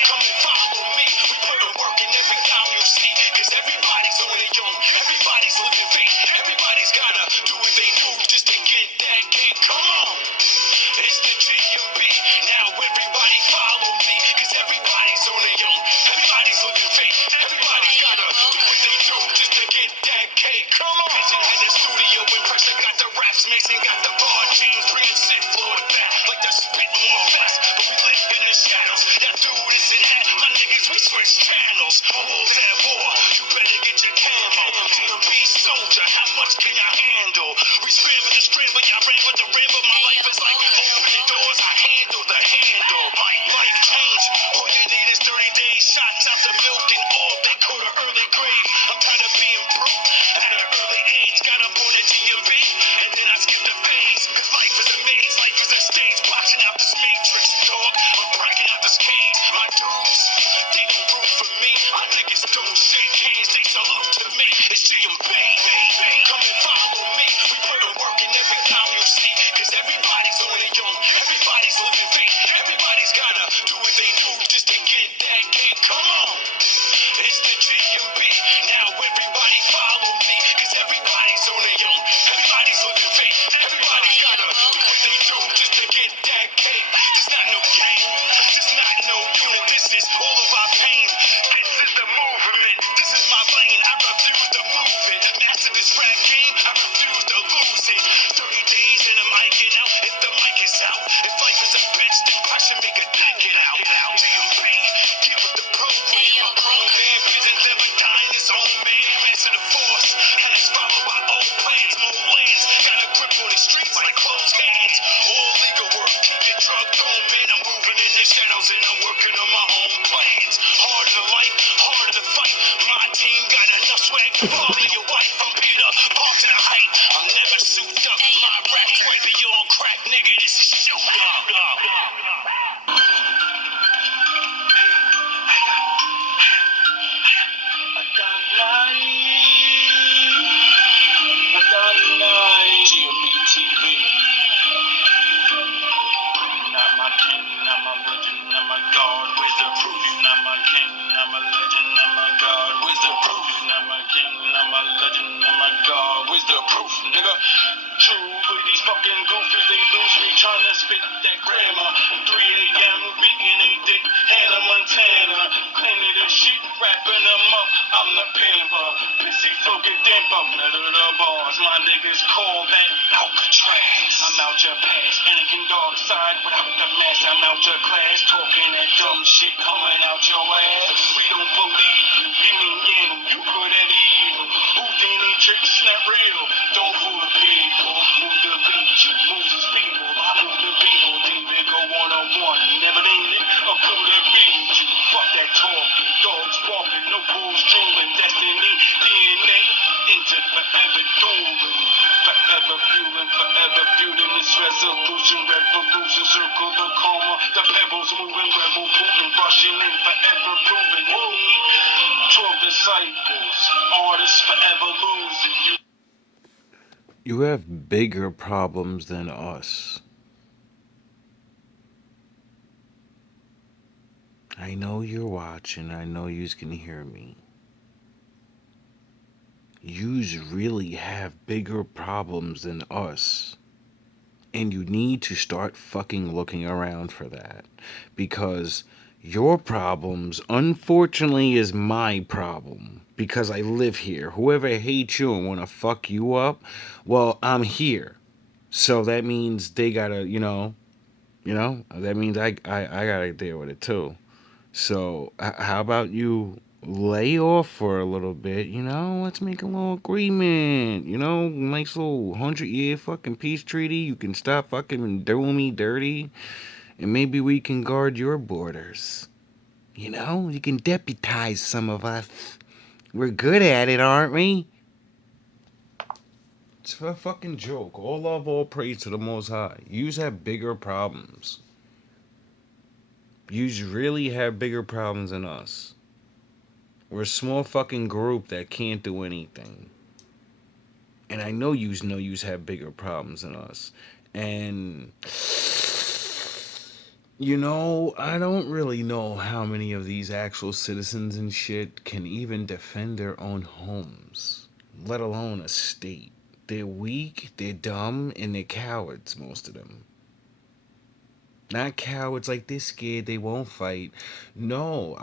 Come and follow me, we put in work in every town you see. Cause everybody's on their own, everybody's living fake. Everybody's gotta do what they do just to get that cake. Come on, it's the GMB. Now everybody follow me, cause everybody's on their own. Everybody's living fake. Everybody's gotta do what they do just to get that cake. Come on. Vision had the studio with pressure, got the raps mixing, got the bar chains, bringing shit floor to back, like the spitting more fast. But we live in the shadows. Y'all do this and that, my niggas we switch channels. Wolves at war, you better get your camo. GMB soldier, how much can y'all handle? We scramble to scramble, y'all ran with the ramble. My life is like opening doors, I handle the handle. Life change, all you need is 30 days. Shots out the milk and all, they call the early grave. I'm tired of being broke at an early age. Got up on the GMB, and then I skipped the phase. Cause life is a maze, life is a stage. Boxing out this matrix, dog. I'm breaking out this cage. My dudes, they don't root for me. My niggas don't shake hands, they salute to me. It's GMB. Come and follow me. We put in work in every town you see. Cause everybody's on their own. Everybody's living fake. Everybody's gotta do what they do just to get that cake. Come on. It's the GMB. Now everybody follow me. Cause everybody's on their own. Everybody's living fake. Everybody's gotta do what they do just to get that cake. This not no game. This not no unit. This is all of our pain. This is the movement. This is my lane. I refuse to move it. Master this rap game. I refuse to lose it. 30 days and I'm miking out. If the mic is out. If life is a bitch, then pressure make a dick it out. GMB, get with the program. A grown man, business never dying his own man. Master the force. And it's followed by old plans, more lands. Got a grip on the streets like closed hands. All legal work, keep your drug on, man. I'm moving in the shadows and I'm working on my own plans. Harder to life, harder to fight. My team got enough swag to follow your wife. I'm Peter, park to the height. I'm never souped up. My rap's way beyond crack, nigga. This is shoot up. GMB TV. Not my king, not my legend, not my god. Where's the proof? Not my king, not my legend, not my god. Where's the proof? Not my king, not my I'm the pimper. Pissy fucking dimper. Middle of the bars. My niggas call that Alcatraz. I'm out your past. Anakin dark side without the mask. I'm out your class. Talking that dumb shit coming out your ass. We don't believe you. Yin and yang. You good at evil. Houdini tricks not real. Don't fool people. Move the beat. You move his people. I move the people. David go one-on-one. Never needed a crew to beat you. Fuck that talking. Dogs walking. No bulls drooling. Destiny. DNA. Into forever dueling. Forever fueling. Forever fueling. This resolution. Revolution. Circle the karma. The pebbles moving. Rebel Putin. Rushing in. Forever proving. 12 disciples. Artists forever losing. You have bigger problems than us. I know you're watching. I know you can hear me. Yous really have bigger problems than us. And you need to start fucking looking around for that. Because your problems, unfortunately, is my problem. Because I live here. Whoever hates you and want to fuck you up, well, I'm here. So that means they gotta, that means I gotta deal with it too. So how about you lay off for a little bit, let's make a little agreement, nice little 100-year fucking peace treaty. You can stop fucking doing me dirty, and maybe we can guard your borders. You can deputize some of us. We're good at it, aren't we? It's a fucking joke. All love, all praise to the Most High. Yous have bigger problems. Yous really have bigger problems than us. We're a small fucking group that can't do anything. And I know yous have bigger problems than us. And, I don't really know how many of these actual citizens and shit can even defend their own homes, let alone a state. They're weak, they're dumb, and they're cowards, most of them. Not cowards like they're scared, they won't fight. No,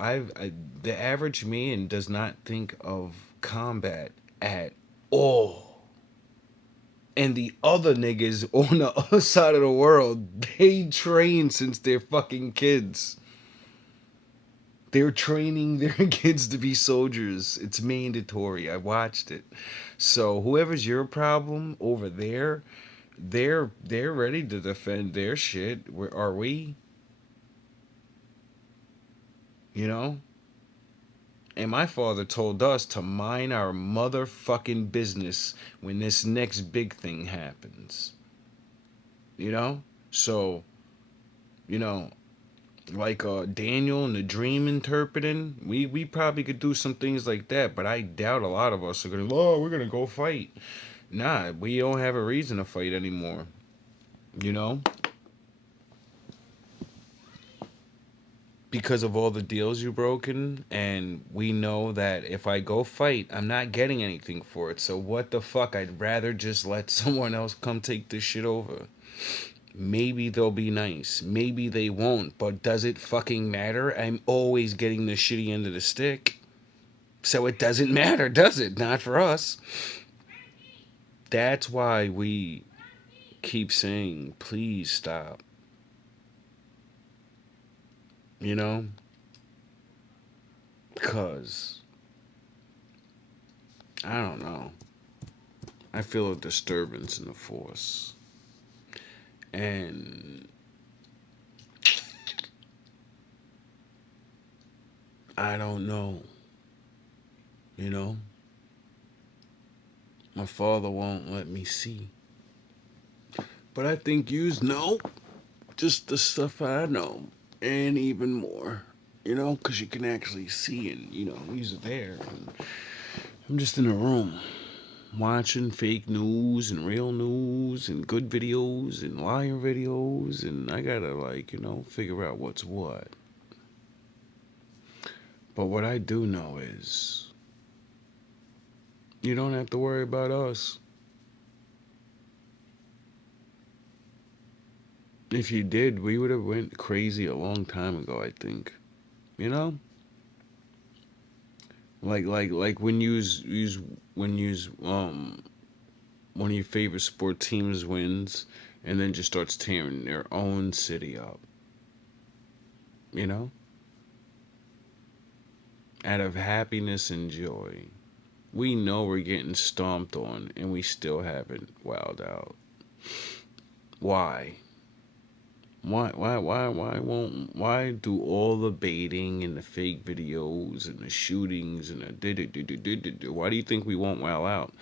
the average man does not think of combat at all. And the other niggas on the other side of the world, they train since they're fucking kids. They're training their kids to be soldiers. It's mandatory. I watched it. So whoever's your problem over there, they're ready to defend their shit. Are we? And my father told us to mind our motherfucking business when this next big thing happens. So, like Daniel and the dream interpreting, we probably could do some things like that, but I doubt a lot of us are gonna, we're gonna go fight. Nah, we don't have a reason to fight anymore. Because of all the deals you've broken, and we know that if I go fight, I'm not getting anything for it. So what the fuck? I'd rather just let someone else come take this shit over. Maybe they'll be nice. Maybe they won't. But does it fucking matter? I'm always getting the shitty end of the stick. So it doesn't matter, does it? Not for us. That's why we keep saying, please stop. Because I don't know. I feel a disturbance in the force. And I don't know. My father won't let me see. But I think yous know just the stuff I know. And even more. Because you can actually see and, yous are there. And I'm just in a room watching fake news and real news and good videos and liar videos, and I gotta figure out what's what. But what I do know is you don't have to worry about us. If you did, we would have went crazy a long time ago, I think. Like when one of your favorite sport teams wins and then just starts tearing their own city up, you know, out of happiness and joy. We know we're getting stomped on and we still haven't wowed out. Why? Why do all the baiting and the fake videos and the shootings and the why do you think we won't wow out?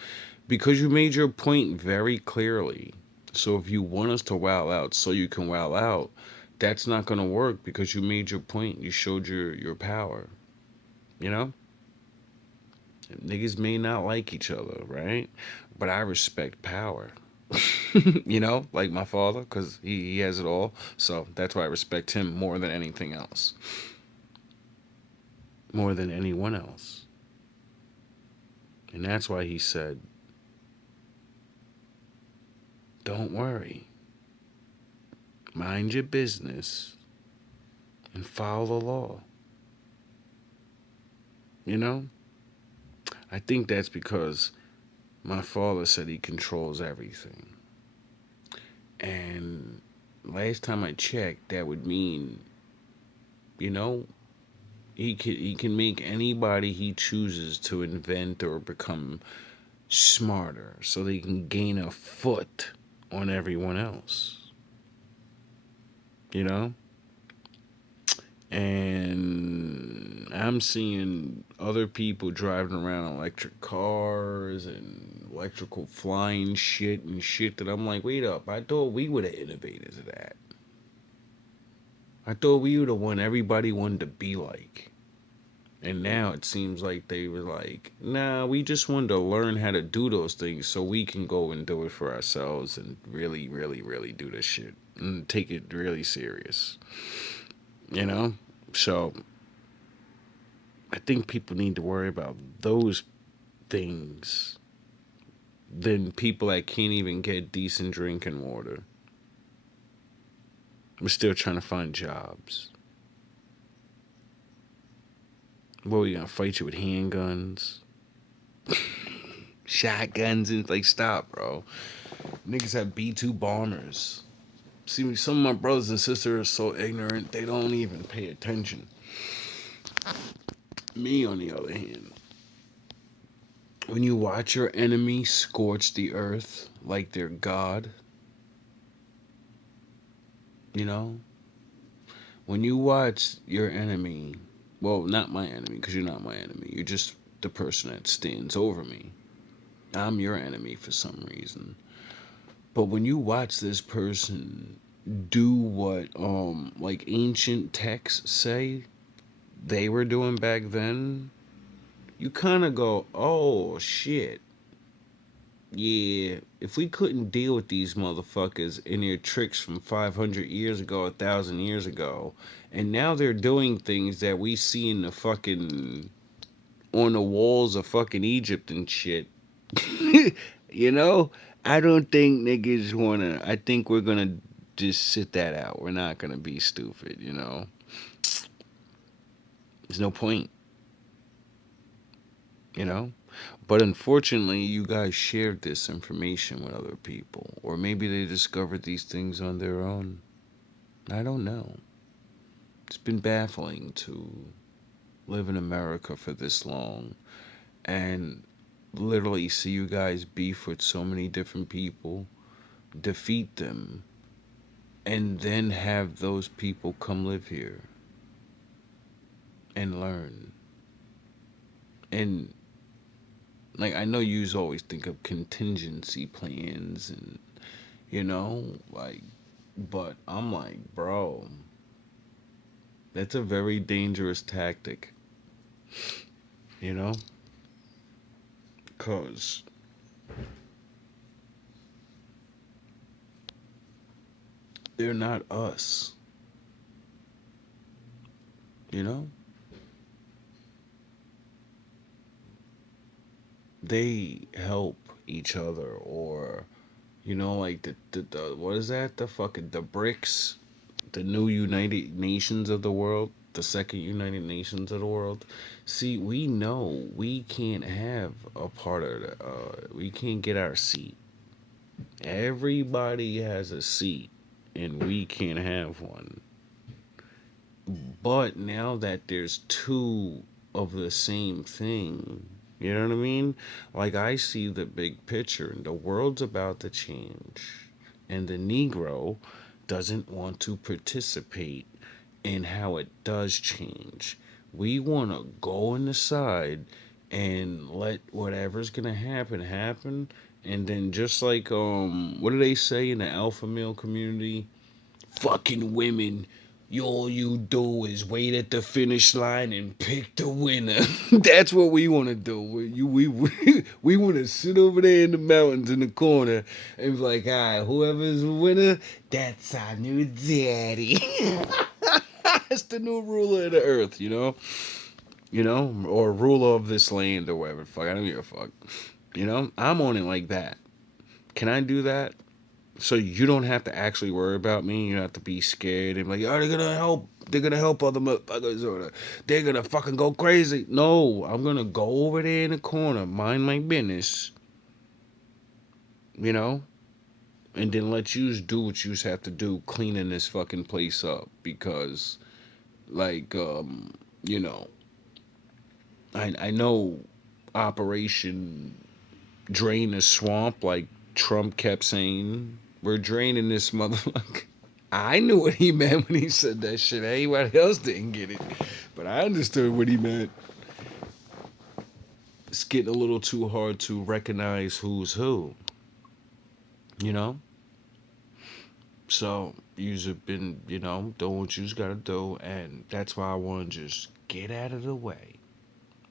Because you made your point very clearly. So if you want us to wow out so you can wow out, that's not gonna work because you made your point. You showed your power. You know? Niggas may not like each other, right? But I respect power. You know, like my father, because he has it all. So that's why I respect him more than anything else. More than anyone else. And that's why he said, don't worry. Mind your business and follow the law. You know? I think that's because my father said he controls everything. And last time I checked, that would mean, you know, he can make anybody he chooses to invent or become smarter so they can gain a foot on everyone else. You know? And I'm seeing other people driving around electric cars and electrical flying shit and shit that I'm like, wait up, I thought we were the innovators of that. I thought we were the one everybody wanted to be like. And now it seems like they were like, nah, we just wanted to learn how to do those things so we can go and do it for ourselves and really, really, really do this shit and take it really serious. You know? So I think people need to worry about those things than people that can't even get decent drinking water. We're still trying to find jobs. What, we gonna fight you with handguns? Shotguns and like, stop, bro. Niggas have B-2 bombers. See, some of my brothers and sisters are so ignorant, they don't even pay attention. Me, on the other hand, when you watch your enemy scorch the earth like they're God, you know? When you watch your enemy, well, not my enemy, because you're not my enemy, you're just the person that stands over me. I'm your enemy for some reason. But when you watch this person do what like ancient texts say they were doing back then, you kind of go, oh shit. Yeah, if we couldn't deal with these motherfuckers and their tricks from 500 years ago, 1,000 years ago, and now they're doing things that we see in the fucking on the walls of fucking Egypt and shit. You know, I don't think niggas wanna. I think we're gonna just sit that out. We're not gonna be stupid. You know, there's no point. You know, but unfortunately, you guys shared this information with other people, or maybe they discovered these things on their own. I don't know. It's been baffling to live in America for this long and literally see you guys beef with so many different people, defeat them, and then have those people come live here and learn. And like, I know you always think of contingency plans and, you know, like, but I'm like, bro, that's a very dangerous tactic, you know, because they're not us, you know. They help each other, or you know, like the what is that? The fucking the BRICS, the new United Nations of the world. the second United Nations of the world. See, we know we can't have a part of the, we can't get our seat. Everybody has a seat, and we can't have one. But now that there's two of the same thing, you know what I mean? Like, I see the big picture, and the world's about to change. And the Negro doesn't want to participate in how it does change. We want to go on the side and let whatever's gonna happen happen. And then just like what do they say in the alpha male community? Fucking women, all you do is wait at the finish line and pick the winner. That's what we want to do. We want to sit over there in the mountains in the corner and be like, all right, whoever's the winner, that's our new daddy. It's the new ruler of the earth, or ruler of this land or whatever. Fuck, I don't give a fuck. I'm on it like that. Can I do that? So you don't have to actually worry about me. You don't have to be scared and be like, oh, they're gonna help. They're gonna help other motherfuckers, or they're gonna fucking go crazy. No, I'm gonna go over there in the corner, mind my business, and then let you do what you have to do, cleaning this fucking place up. Because, like, you know, I know Operation Drain the Swamp, like Trump kept saying. We're draining this motherfucker. I knew what he meant when he said that shit. Anybody else didn't get it. But I understood what he meant. It's getting a little too hard to recognize who's who. You know? So, you've been, doing what you've got to do. And that's why I want to just get out of the way.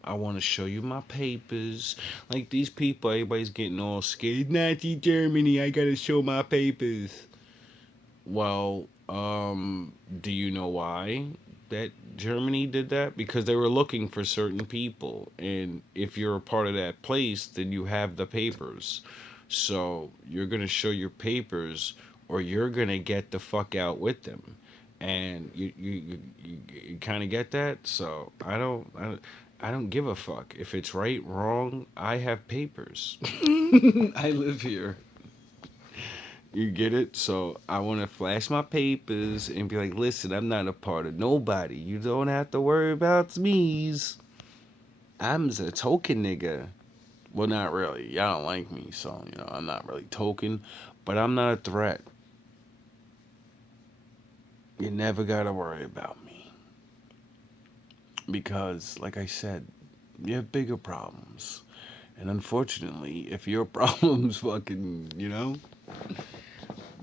I want to show you my papers. Like these people, everybody's getting all scared. Nazi Germany, I got to show my papers. Well, do you know why that Germany did that? Because they were looking for certain people. And if you're a part of that place, then you have the papers. So you're going to show your papers or you're going to get the fuck out with them. And you kind of get that? So I don't give a fuck. If it's right, wrong, I have papers. I live here. You get it? So I want to flash my papers and be like, listen, I'm not a part of nobody. You don't have to worry about me's. I'm a token nigga. Well, not really. Y'all don't like me, so, I'm not really token. But I'm not a threat. You never got to worry about me. Because, like I said, you have bigger problems. And unfortunately, if your problems fucking,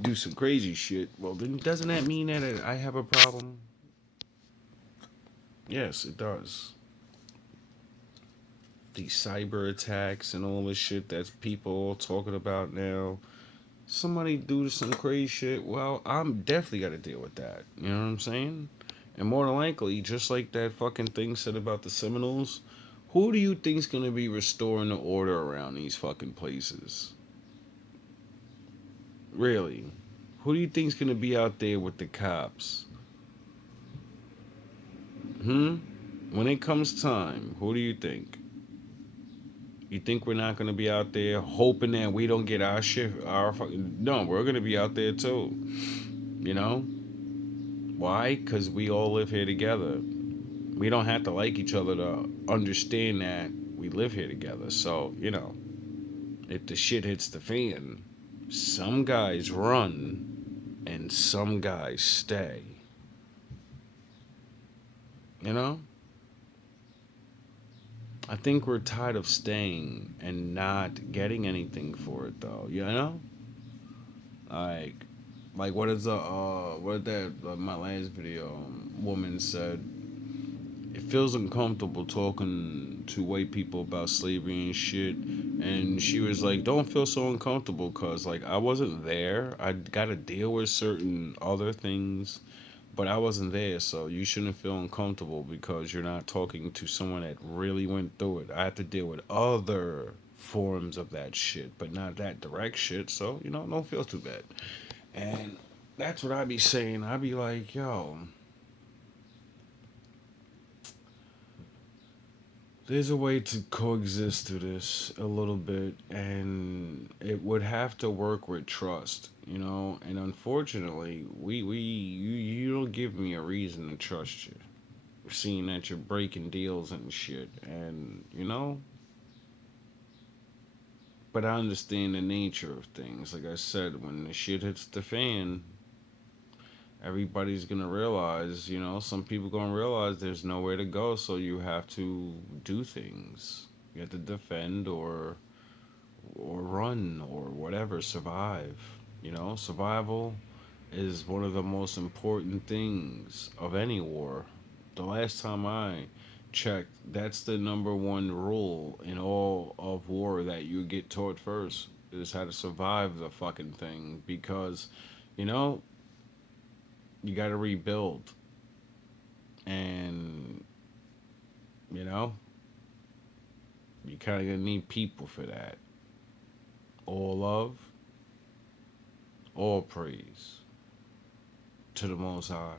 do some crazy shit, well, then doesn't that mean that I have a problem? Yes, it does. These cyber attacks and all this shit that people all talking about now. Somebody do some crazy shit, well, I'm definitely got to deal with that. You know what I'm saying? And more than likely, just like that fucking thing said about the Seminoles, who do you think's gonna be restoring the order around these fucking places? Really? Who do you think's gonna be out there with the cops? When it comes time, who do you think? You think we're not gonna be out there hoping that we don't get our shit, our fucking? No, we're gonna be out there too. You know? Why? Because we all live here together. We don't have to like each other to understand that we live here together. So, if the shit hits the fan, some guys run and some guys stay. You know? I think we're tired of staying and not getting anything for it, though. Like, what is what that my last video woman said? It feels uncomfortable talking to white people about slavery and shit. And she was like, don't feel so uncomfortable because, like, I wasn't there. I got to deal with certain other things, but I wasn't there. So you shouldn't feel uncomfortable because you're not talking to someone that really went through it. I have to deal with other forms of that shit, but not that direct shit. So, don't feel too bad. And that's what I be saying. I be like, yo, there's a way to coexist to this a little bit, and it would have to work with trust, you know. And unfortunately, you don't give me a reason to trust you, seeing that you're breaking deals and shit, and you know. But I understand the nature of things. Like I said, when the shit hits the fan, everybody's gonna realize, you know, some people gonna realize there's nowhere to go, so you have to do things. You have to defend or run or whatever, survive. You know, survival is one of the most important things of any war. The last time I checked, that's the number one rule in all of war that you get taught first is how to survive the fucking thing because, you know, you got to rebuild and, you know, you kind of gonna need people for that. All love, all praise to the Most High.